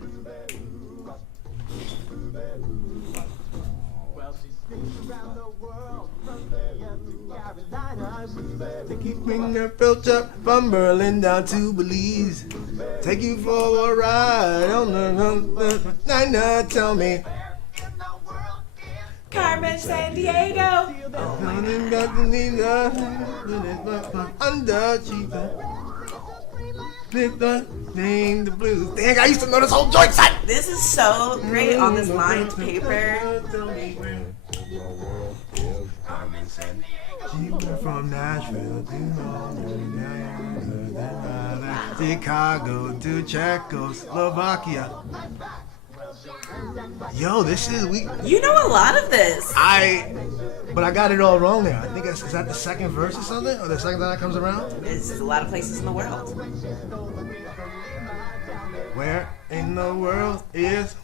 Well, she sneaks around the world from here to Carolina. Bring her filter from Berlin down to Belize. Take you for a ride on the tell me. Carmen Sandiego. Under the blues. Dang, I used to know this whole joint set. This is so great on this lined paper. She went from Nashville to Chicago to Czechoslovakia. Yo, this is You know a lot of this. but I got it all wrong there. I think is that the second verse or something, or the second time that comes around. It's a lot of places in the world. Where in the world is?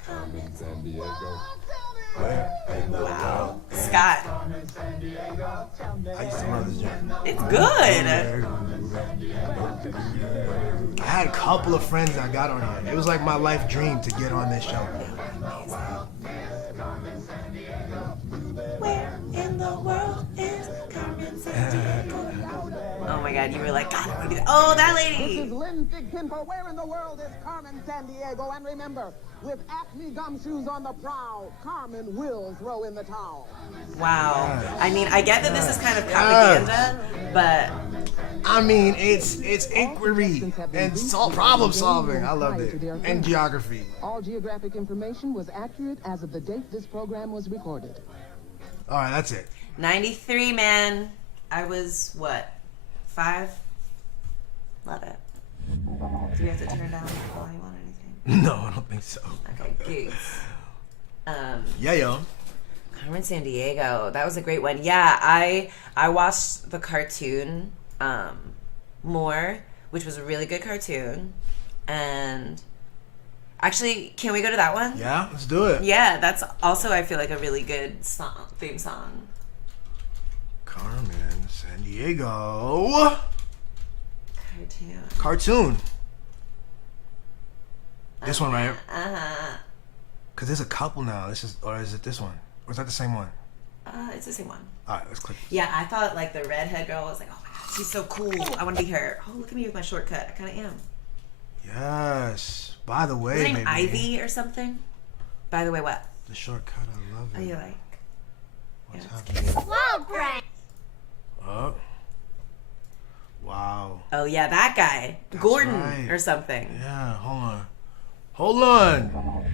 Wow, Scott, I used to love this joint. it's good. I had a couple of friends that got on here. It was like my life dream to get on this show. Where in the world is Carmen Sandiego? Oh my God, you were like, God, I want to be that. Oh, that lady. Lynn Bigpin for Where in the World is Carmen Sandiego? And remember, with Acme gumshoes on the prowl, Carmen will throw in the towel. Wow. I mean, I get that this is kind of propaganda, but I mean, it's inquiry and problem solving. I loved it. And geography. All geographic information was accurate as of the date this program was recorded. All right, that's it. 93, man. I was, what, 5? Love it. Do we have to turn down the volume on anything? No, I don't think so. Okay, gigs. Yeah, yo. Carmen Sandiego, that was a great one. Yeah, I watched the cartoon more, which was a really good cartoon. And actually, can we go to that one? Yeah, let's do it. Yeah, that's also, I feel like, a really good theme song. Carmen Sandiego. Cartoon. This one, right? Because there's a couple now. Or is it this one? Or is that the same one? It's the same one. All right, let's click. Yeah, I thought like the redhead girl was like, oh my God, she's so cool. I want to be her. Oh, look at me with my shortcut. I kind of am. Yes. By the way, Is her name maybe. Ivy or something? By the way, what? The shortcut, I love it. Are you like? What's Yeah, happening? Oh. Wow. Oh yeah, that guy, That's Gordon right. or something. Yeah, hold on.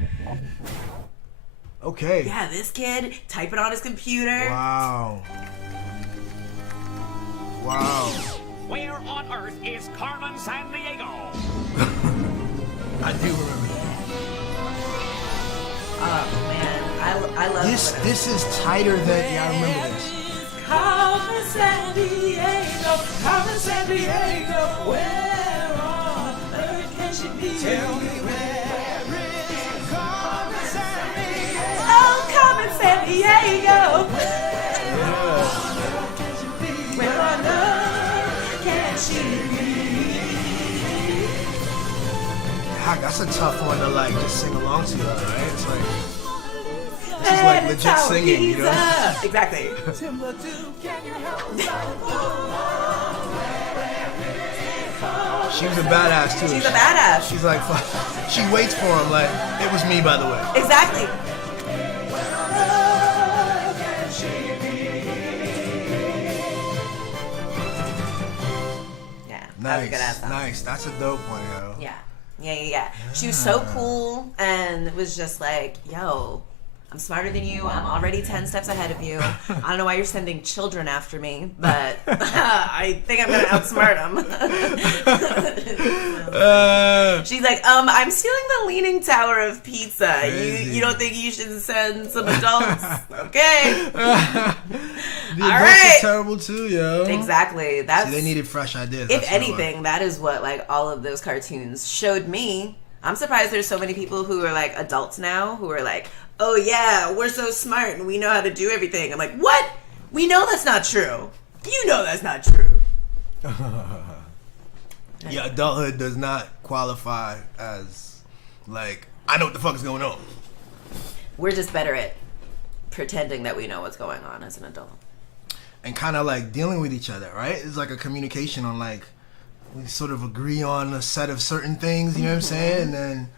Okay. Yeah, this kid typing on his computer. Wow. Where on earth is Carmen Sandiego? I do remember that. Oh man, I love This is tighter than I remember this. Carmen Sandiego, Carmen Sandiego, where on earth can she be? Tell me where is Carmen Sandiego? Oh, Carmen Sandiego, where on earth can she be? Where on earth can she be? Heck, that's a tough one to like just sing along to, right? It's like she's like legit singing, you know? Exactly. She was a badass too. She's a badass. She's like, she waits for him like it was me, by the way. Exactly. Yeah. That was a good ass song. Nice. That's a dope one, yo. Yeah. She was so cool and was just like, yo, I'm smarter than you. I'm already 10 steps ahead of you. I don't know why you're sending children after me, but I think I'm going to outsmart them. She's like, I'm stealing the Leaning Tower of pizza. You don't think you should send some adults? Okay. The All adults right. are terrible too, yo. Exactly. See, they needed fresh ideas. If anything, that is what like all of those cartoons showed me. I'm surprised there's so many people who are like adults now who are like, oh yeah, we're so smart and we know how to do everything. I'm like, what? We know that's not true. You know that's not true. Yeah, adulthood does not qualify as like, I know what the fuck is going on. We're just better at pretending that we know what's going on as an adult. And kind of like dealing with each other, right? It's like a communication on like, we sort of agree on a set of certain things, you know what I'm saying? And then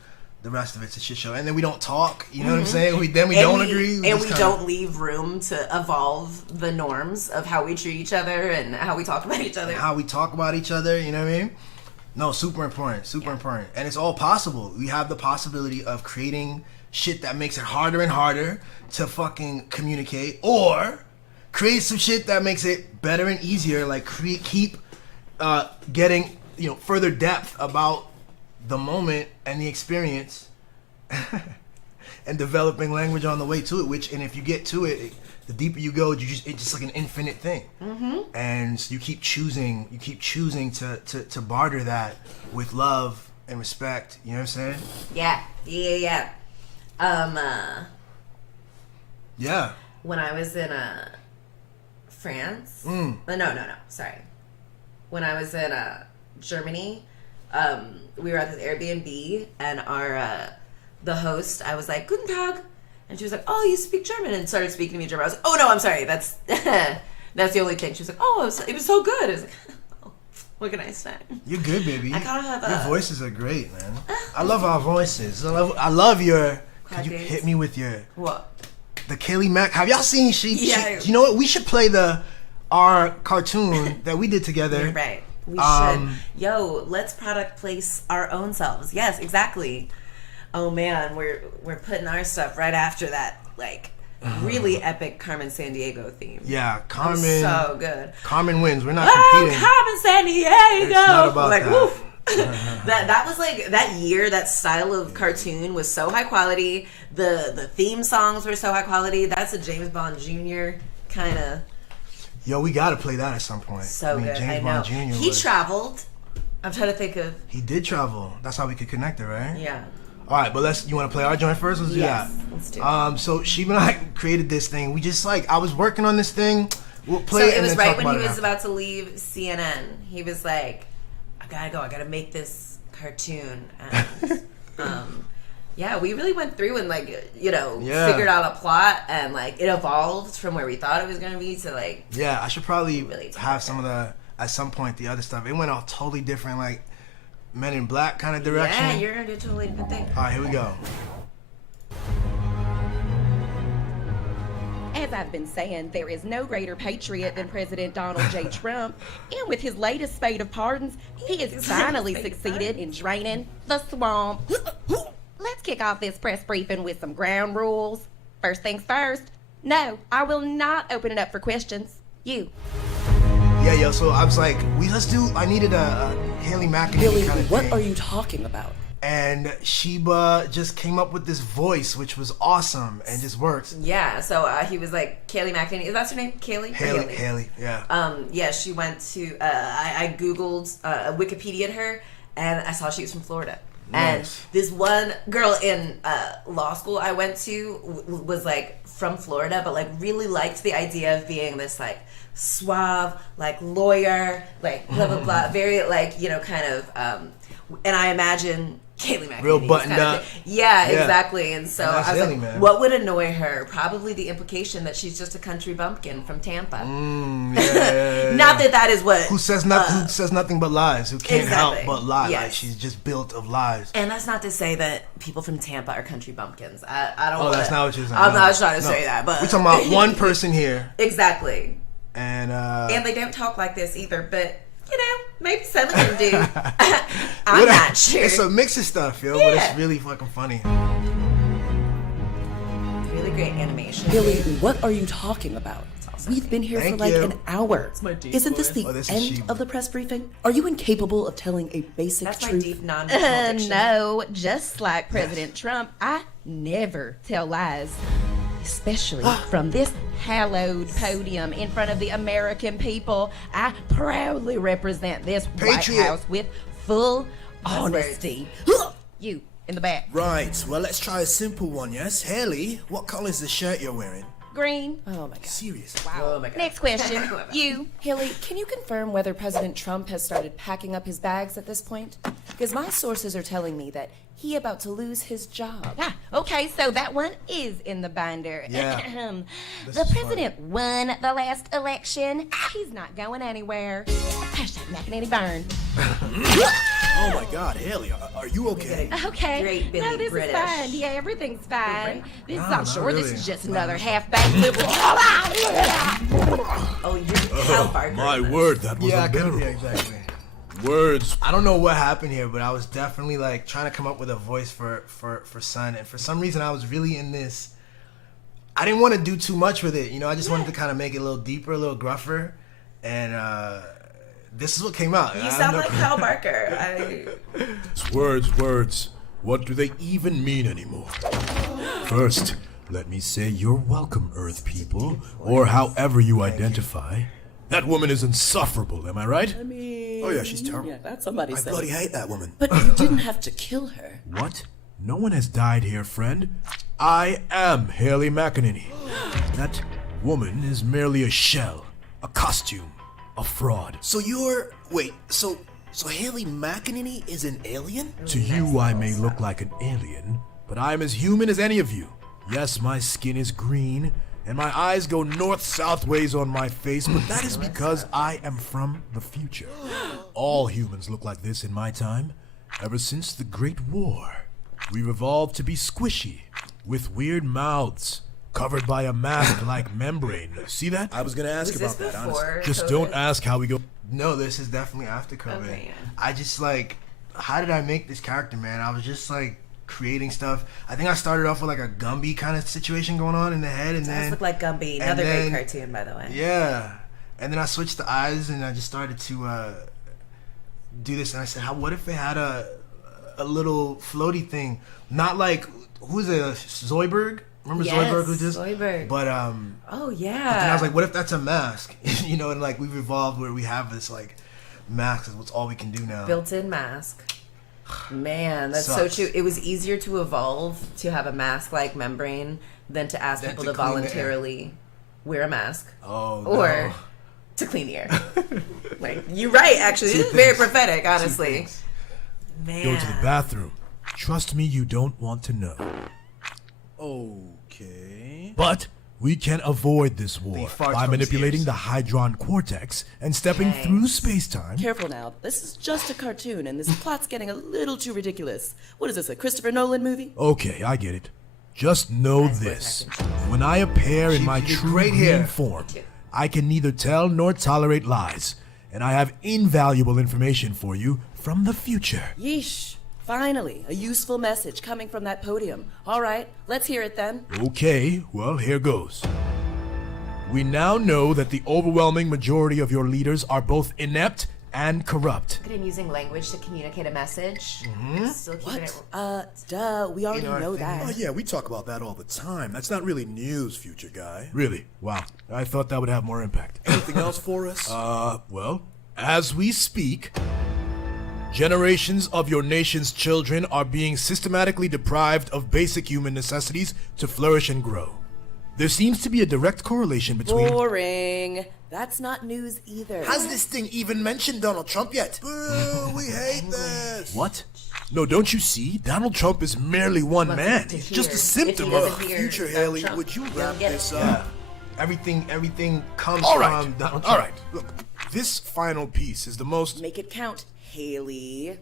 the rest of it's a shit show. And then we don't talk, you know what I'm saying? We don't agree. And we don't leave room to evolve the norms of how we treat each other and how we talk about each other. How we talk about each other, you know what I mean? No, super important, important. And it's all possible. We have the possibility of creating shit that makes it harder and harder to fucking communicate, or create some shit that makes it better and easier, like keep getting, further depth about the moment and the experience and developing language on the way to it, and if you get to it, the deeper you go, it's just like an infinite thing. And you keep choosing to barter that with love and respect, you know what I'm saying? Yeah. Yeah. When I was in France, no, sorry. When I was in Germany, we were at this Airbnb, and the host, I was like, "Guten Tag," and she was like, "Oh, you speak German," and started speaking to me in German. I was like, "Oh no, I'm sorry. That's that's the only thing." She was like, "Oh, it was so good." I was like, "Oh, what can I say?" You're good, baby. I kind of have your voices are great, man. I love our voices. I love your. Could you hit me with your what? The Kaylee Mac. Have y'all seen Yeah. You know what? We should play our cartoon that we did together. You're right. We should. Yo, let's product place our own selves. Yes, exactly. Oh man, we're putting our stuff right after that, like really epic Carmen Sandiego theme. Yeah, Carmen. So good. Carmen wins. We're not competing. Carmen Sandiego. It's not about like, that. Woof. that was like that year. That style of cartoon was so high quality. The theme songs were so high quality. That's a James Bond Jr. kind of. Yo, we gotta play that at some point. So good. James I know. Bond Jr. He traveled. I'm trying to think of. He did travel. That's how we could connect it, right? Yeah. All right, but you want to play our joint first? Let's do that. Let's do it. So Sheeb and I created this thing. We just I was working on this thing. We'll play it. So it was and then right talk when he about was it about to leave CNN. He was like, I gotta go. I gotta make this cartoon. And yeah, we really went through and figured out a plot, and it evolved from where we thought it was gonna be to Yeah, I should probably really have some of at some point the other stuff. It went off totally different, Men in Black kind of direction. Yeah, you're gonna do a totally different thing. All right, here we go. As I've been saying, there is no greater patriot than President Donald J. Trump. And with his latest spate of pardons, he has finally succeeded in draining the swamp. Let's kick off this press briefing with some ground rules. First things first. No, I will not open it up for questions. You. Yeah, yo, so I was like, I needed a Haley McEnany kind of what thing. are you talking about? And Sheba just came up with this voice, which was awesome and just works. Yeah, so he was like, Kaylee McEnany. Is that her name? Kaylee? Haley, yeah. Yeah, she went to, I Googled, Wikipedia'd her, and I saw she was from Florida. Nice. And this one girl in law school I went to was like from Florida, but like really liked the idea of being this like suave, like lawyer, like blah blah blah, very like, you know, kind of and I imagine Kaylee McEnany real buttoned kind of up. Yeah, exactly. And so Nice I was Haley, like, man. what would annoy her? Probably the implication that she's just a country bumpkin from Tampa. Yeah. Not that is what who says nothing but lies, who can't help Exactly. but lie. Yes. Like she's just built of lies. And that's not to say that people from Tampa are country bumpkins. I don't. Oh, wanna, that's not what you're saying. I'm No. not trying to No. say that, but we're talking about one person here, exactly. and they don't talk like this either. But you know, maybe some of them do. I'm not sure. It's a mix of stuff, yo, but Yeah. it's really fucking funny. Really great animation. Billy, what are you talking about? We've been here Thank for like you. an hour. Isn't this the This is end Sheba. of the press briefing? Are you incapable of telling a basic That's my truth? deep non. No, just like President Trump, I never tell lies. Especially from this hallowed podium in front of the American people. I proudly represent this Patriot. White House with full honesty. You, in the back. Right, well, let's try a simple one, yes? Haley, what color is the shirt you're wearing? Green. Oh my god. Seriously. Oh my god. Next question. You. Haley, can you confirm whether President Trump has started packing up his bags at this point? Because my sources are telling me that he about to lose his job. Okay, so that one is in the binder. Yeah. The president won the last election. He's not going anywhere. Hashtag McEnany burn. Oh my god, Haley, are you okay? Okay. Great Billy No, this British. is fine. Yeah, everything's fine. This, No, I'm not sure this really. is just another half-baked liberal. Oh, you're Cal Barker. My word, that was Yeah, unbearable. yeah, exactly. Words. I don't know what happened here, but I was definitely like trying to come up with a voice for Son, and for some reason I was really in this. I didn't want to do too much with it, you know. I just wanted to kind of make it a little deeper, a little gruffer, and this is what came out. You sound like Cal Barker. Words. What do they even mean anymore? First, let me say you're welcome, Earth people, or however you identify. That woman is insufferable, am I right? I mean, Oh yeah, she's terrible. yeah, that's somebody I said. bloody hate that woman. But you didn't have to kill her. What? No one has died here, friend. I am Haley McEnany. That woman is merely a shell, a costume, a fraud. So you're so Haley McEnany is an alien? To you, I may look like an alien, but I am as human as any of you. Yes, my skin is green, and my eyes go north-south ways on my face, but that is because I am from the future. All humans look like this in my time. Ever since the Great War, we've evolved to be squishy, with weird mouths, covered by a mask-like membrane. See that? I was gonna ask Was about this that, honestly. before Just COVID? don't ask how we go. No, this is definitely after COVID. Okay, yeah. I just like, how did I make this character, man? I was just like creating stuff. I think I started off with like a Gumby kind of situation going on in the head, and Does then look like Gumby. and Another then- great cartoon, by the way. yeah, and then I switched the eyes, and I just started to do this, and I said, what if it had a little floaty thing, not like who's it, Zoidberg? Remember Yes, Zoidberg who just Zoidberg. But Oh yeah. But then I was like, what if that's a mask? You know, and like we've evolved where we have this like mask is what's all we can do now. Built-in mask. Man, that's Sucks. so true. It was easier to evolve to have a mask-like membrane than to ask Than people to to clean the air. voluntarily wear a mask. Oh, Or no. to clean the air. Like, you're right, actually. This is very prophetic, honestly. Man. Go to the bathroom. Trust me, you don't want to know. Okay. But we can avoid this war farts by from manipulating his the Hydron Cortex and stepping Thanks. through space-time. Careful now. This is just a cartoon, and this plot's getting a little too ridiculous. What is this, a Christopher Nolan movie? Okay, I get it. Just know this. When I appear in my you did true great green here. form, I can neither tell nor tolerate lies. And I have invaluable information for you from the future. Yeesh. Finally, a useful message coming from that podium. All right, let's hear it then. Okay, well, here goes. We now know that the overwhelming majority of your leaders are both inept and corrupt. Look at him using language to communicate a message. Still keeping it. Duh, we already know Oh that. yeah, we talk about that all the time. That's not really news, future guy. Really? Wow. I thought that would have more impact. Anything else for us? Well, as we speak, generations of your nation's children are being systematically deprived of basic human necessities to flourish and grow. There seems to be a direct correlation between... Boring. That's not news either. Has this thing even mentioned Donald Trump yet? Boo, we hate this. What? No, don't you see? Donald Trump is merely one man. He's just a symptom of... Future Haley, would you wrap this up? Yeah. Everything comes All right. from Donald Trump. All right. Look, this final piece is the most... Make it count, Haley.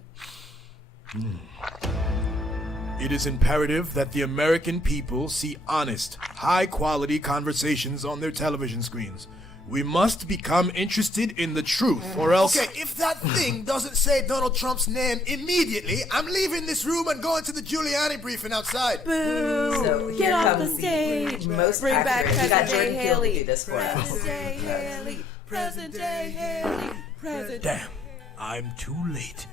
It is imperative that the American people see honest, high-quality conversations on their television screens. We must become interested in the truth, or else... Okay, if that thing doesn't say Donald Trump's name immediately, I'm leaving this room and going to the Giuliani briefing outside. Boo! So Get here off comes the stage. most Bring back accurate. We got President Jordan Peele to Haley. do this for us. Present day Haley. Present day Haley. Present. Damn, I'm too late.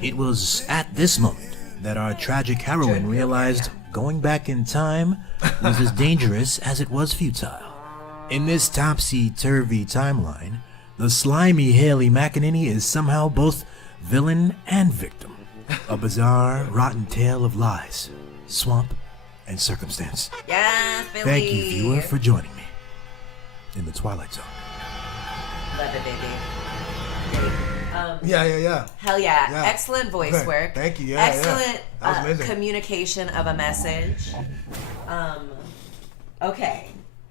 It was at this moment that our tragic heroine realized going back in time was as dangerous as it was futile. In this topsy-turvy timeline, the slimy Haley McEnany is somehow both villain and victim. A bizarre, rotten tale of lies, swamp, and circumstance. Yeah, Billy. Thank you, viewer, for joining me in the Twilight Zone. Love it, baby. Yeah. Hell yeah. Yeah. Excellent voice Okay. work. Thank you. Yeah, Excellent That was amazing. communication of a message. Okay.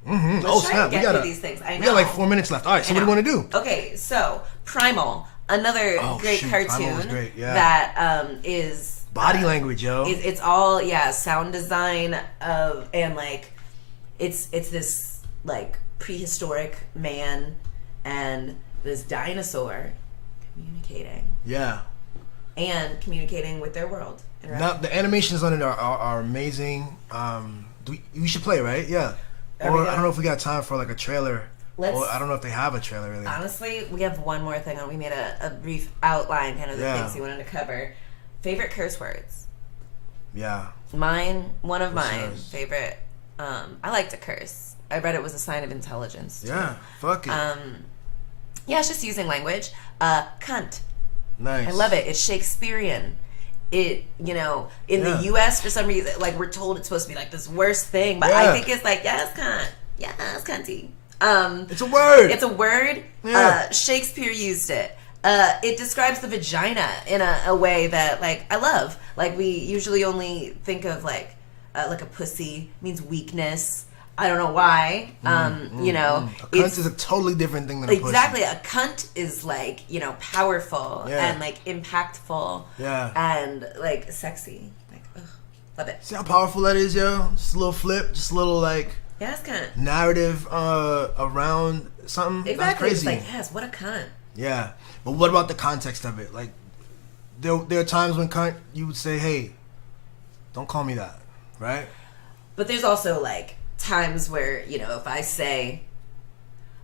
Mm-hmm. Let's try and get through these things. I We know. got like 4 minutes left. All right, so what do you want to do? Okay, so Primal, another great Primal cartoon was great, yeah. that is Body language, yo. It's all sound design of and like it's this like prehistoric man and this dinosaur communicating. Yeah. And communicating with their world. Now, the animations on it are amazing. We should play, right? Yeah. Or I don't know if we got time for like a trailer. Or I don't know if they have a trailer really. Honestly, we have one more thing on. We made a brief outline, kind of the things we wanted to cover. Favorite curse words. Yeah. One of mine favorite. I like to curse. I read it was a sign of intelligence. Yeah. Fuck it. Yeah, it's just using language. Cunt. Nice. I love it. It's Shakespearean. It, in the U.S. for some reason, like we're told it's supposed to be like this worst thing, but I think it's like, yes, cunt. Yes, cunty. It's a word. It's a word. Yeah. Shakespeare used it. It describes the vagina in a way that, like, I love. Like, we usually only think of, like a pussy means weakness. I don't know why. A cunt is a totally different thing than a pussy. Exactly. A cunt is, like, powerful and, like, impactful. Yeah. And, like, sexy. Like, ugh, love it. See how powerful that is, yo? Just a little flip. Just a little, like... Yes, cunt. Narrative around something. Exactly. That's crazy. It's like, yes, what a cunt. Yeah. But what about the context of it? Like, there are times when cunt, you would say, hey, don't call me that. Right? But there's also, like, times where, if I say,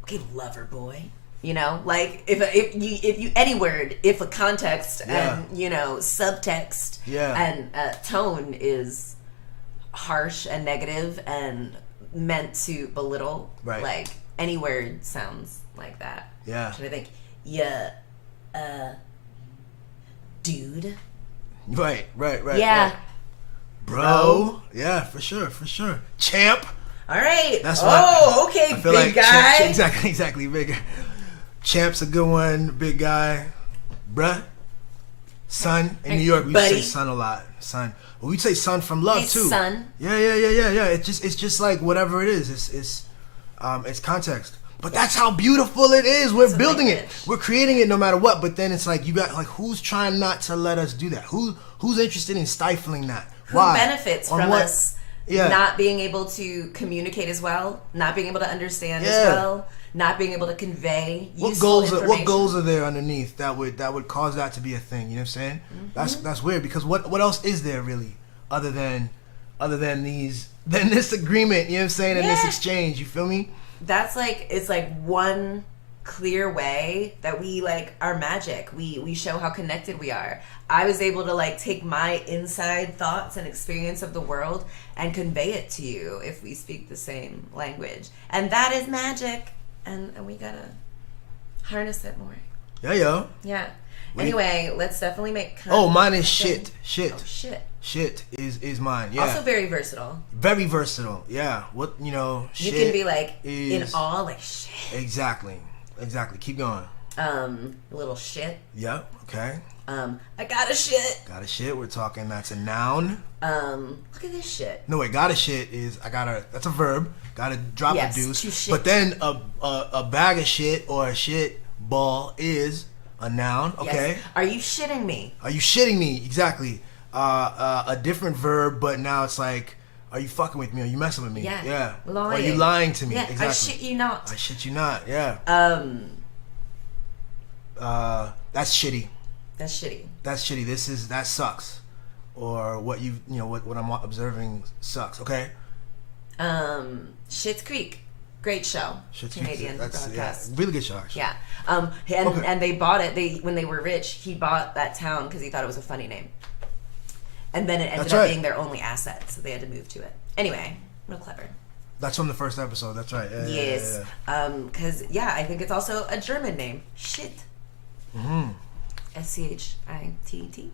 okay, lover boy, like if you any word, if a context and subtext and tone is harsh and negative and meant to belittle, right. Like any word sounds like that. Yeah. Should I think, dude? Right. Yeah. Right. Bro. Yeah, for sure. Champ. All right. That's okay, I feel big like guy. Exactly, big. Champ's a good one, big guy. Bruh. Son. In New York, we say son a lot. Son. But we say son from love too. Son. Yeah. It's just like whatever it is. It's context. But that's how beautiful it is. We're building it. We're creating it no matter what. But then it's like you got like who's trying not to let us do that? Who's interested in stifling that? Who benefits from us Yeah. not being able to communicate as well, not being able to understand as well, not being able to convey useful information. What goals are there underneath that would cause that to be a thing? You know what I'm saying? Mm-hmm. That's weird because what else is there really other than this agreement? You know what I'm saying? And this exchange. You feel me? That's like it's like one clear way that we like are magic. We show how connected we are. I was able to like take my inside thoughts and experience of the world and convey it to you if we speak the same language. And that is magic. And we gotta harness it more. Yeah, yo. Yeah. Anyway, let's definitely make mine is shit. Shit. Oh, shit. Shit is mine. Yeah. Also very versatile. Very versatile. Yeah. What, shit. You can be like in awe, like shit. Exactly. Keep going. Little shit. Yep. Okay. I got a shit. Got a shit. We're talking, that's a noun. Look at this shit. No, wait, got a shit is, that's a verb. Gotta drop a deuce. To shit. But then a bag of shit or a shit ball is a noun. Okay. Yes. Are you shitting me? Are you shitting me? Exactly. A different verb, but now it's like, are you fucking with me? Are you messing with me? Yeah. Lying. Are you lying to me? Yeah. Exactly. I shit you not. I shit you not. Yeah. That's shitty. That's shitty. That's shitty. That sucks. Or what what I'm observing sucks. Okay. Schitt's Creek, great show. Canadian broadcast. Really good show. Actually. Yeah. And they bought it. When they were rich, he bought that town because he thought it was a funny name. And then it ended up being their only asset, so they had to move to it. Anyway, real clever. That's from the first episode. That's right. Yes. Because I think it's also a German name. Shit. Mm-hmm. SCHITT.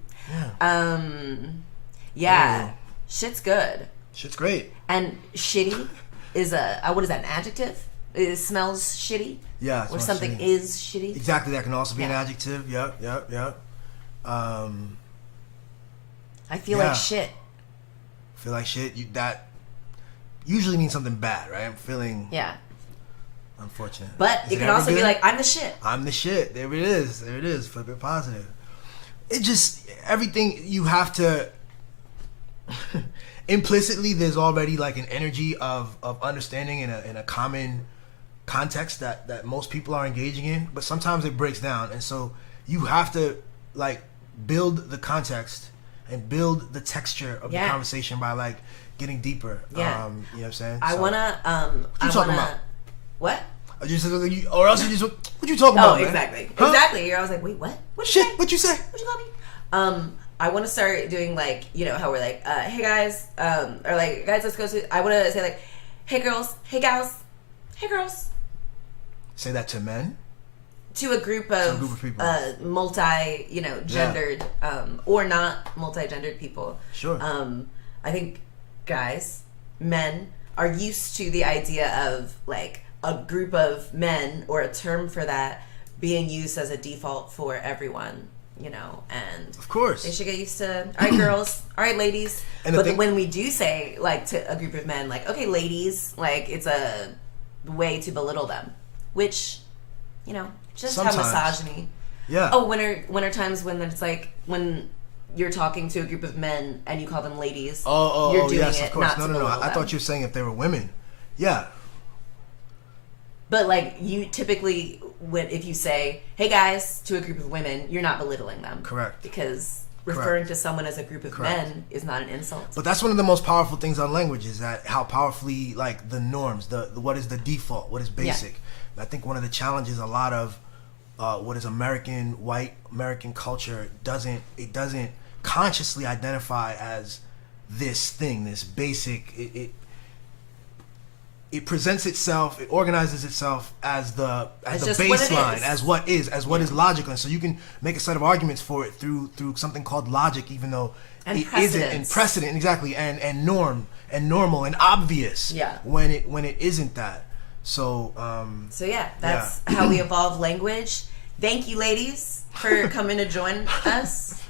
Yeah. Shit's good. Shit's great. And shitty is what is that, an adjective? It smells shitty? Yeah. Or something shitty. Is shitty? Exactly, that can also be an adjective. Yep. I feel like shit. Feel like shit? That usually means something bad, right? I'm feeling... Yeah. Unfortunate. But it can also be like, I'm the shit. I'm the shit. There it is. Flip it positive. It just, everything you have to... implicitly, there's already like an energy of understanding in a common context that most people are engaging in, but sometimes it breaks down, and so you have to like build the context and build the texture of the conversation by like getting deeper. You know what I'm saying? I wanna what you talking about? What? Or else you just what you talking about? Oh, exactly. Huh? Exactly. I was like, wait, what? What you say? What you call me? I want to start doing like, how we're like, hey guys, or like, guys, let's go to, I want to say like, hey girls, hey gals, hey girls. Say that to men? To a group of people. Multi, gendered, or not multi-gendered people. Sure. I think guys, men are used to the idea of like a group of men or a term for that being used as a default for everyone. And of course they should get used to, all right girls, all right ladies, but when we do say like to a group of men like, okay ladies, like it's a way to belittle them, which just sometimes. How misogyny winter times when it's like when you're talking to a group of men and you call them ladies, you're doing yes, it of course. not to belittle them. I thought you were saying if they were women. But like you typically, if you say, hey guys, to a group of women, you're not belittling them. Correct. Because referring to someone as a group of men is not an insult. But that's one of the most powerful things on language, is that how powerfully like the norms, the what is the default, what is basic. I think one of the challenges a lot of what is white American culture doesn't consciously identify as this thing, this basic. It presents itself, it organizes itself as the baseline, as what is logical, and so you can make a set of arguments for it through something called logic, even though it isn't, and precedent, exactly, and norm and normal and obvious. When it isn't that. So that's how we evolve language. Thank you, ladies, for coming to join us.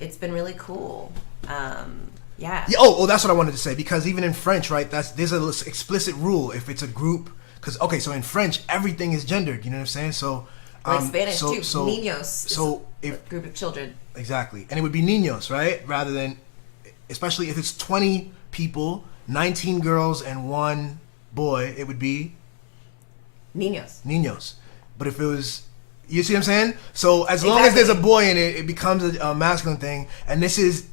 It's been really cool. Oh, that's what I wanted to say, because even in French, right, there's an explicit rule if it's a group, because so in French everything is gendered, you know what I'm saying? So like Spanish too, niños is a group of children. Exactly, and it would be niños, right, rather than, especially if it's 20 people, 19 girls and 1 boy, it would be niños. But if it was, you see what I'm saying? So as long as there's a boy in it, it becomes a masculine thing, and this is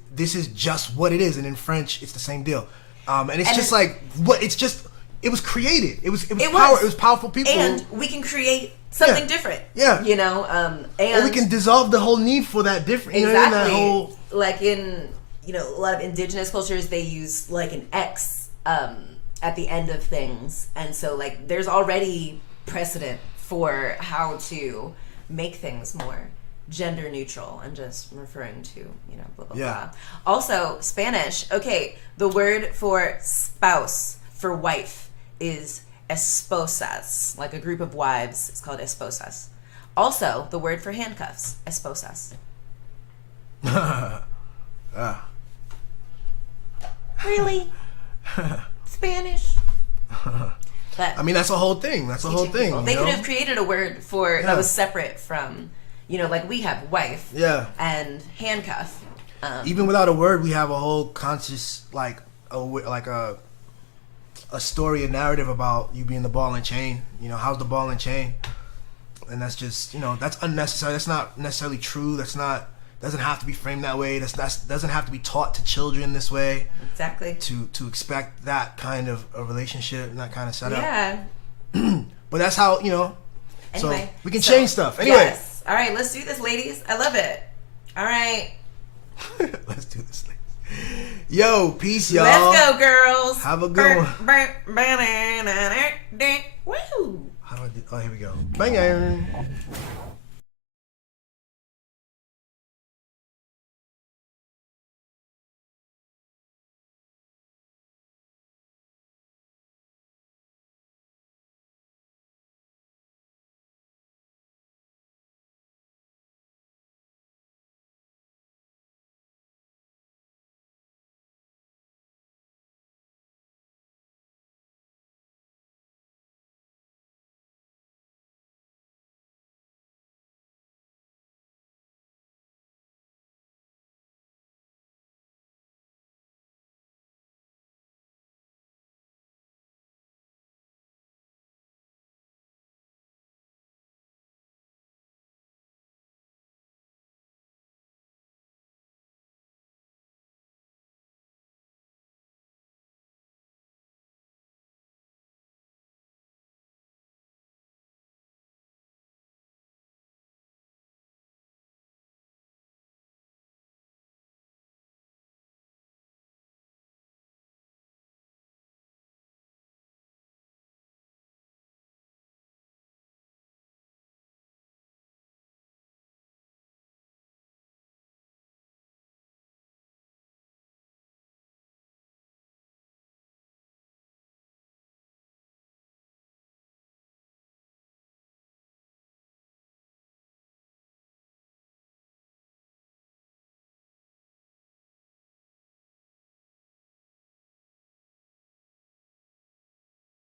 just what it is. And in French, it's the same deal. And it's just like, what? It's just it was created. It was It power. was. It was powerful people. And we can create something different. Yeah. You know, and or we can dissolve the whole need for that different. exactly. You know, that whole like in a lot of indigenous cultures, they use like an X at the end of things, and so like there's already precedent for how to make things more gender neutral and just referring to blah blah blah. Also, Spanish. Okay, the word for spouse, for wife, is esposas. Like a group of wives, it's called esposas. Also, the word for handcuffs, esposas. Really? Spanish? But I mean, that's a whole thing. That's a whole thing. they could have created a word for that was separate from, like we have wife and handcuff. Even without a word, we have a whole conscious, like a story, a narrative about you being the ball and chain. How's the ball and chain? And that's just, that's unnecessary. That's not necessarily true. Doesn't have to be framed that way. That's doesn't have to be taught to children this way. Exactly. To expect that kind of a relationship and that kind of setup. Yeah. But that's how, Anyway, so we can change stuff. Anyway. Yes. All right, let's do this, ladies. I love it. All right. Let's do this, ladies. Yo, peace, y'all. Let's go, girls. Have a good one. Woo. How do I do? Oh, here we go. Bang.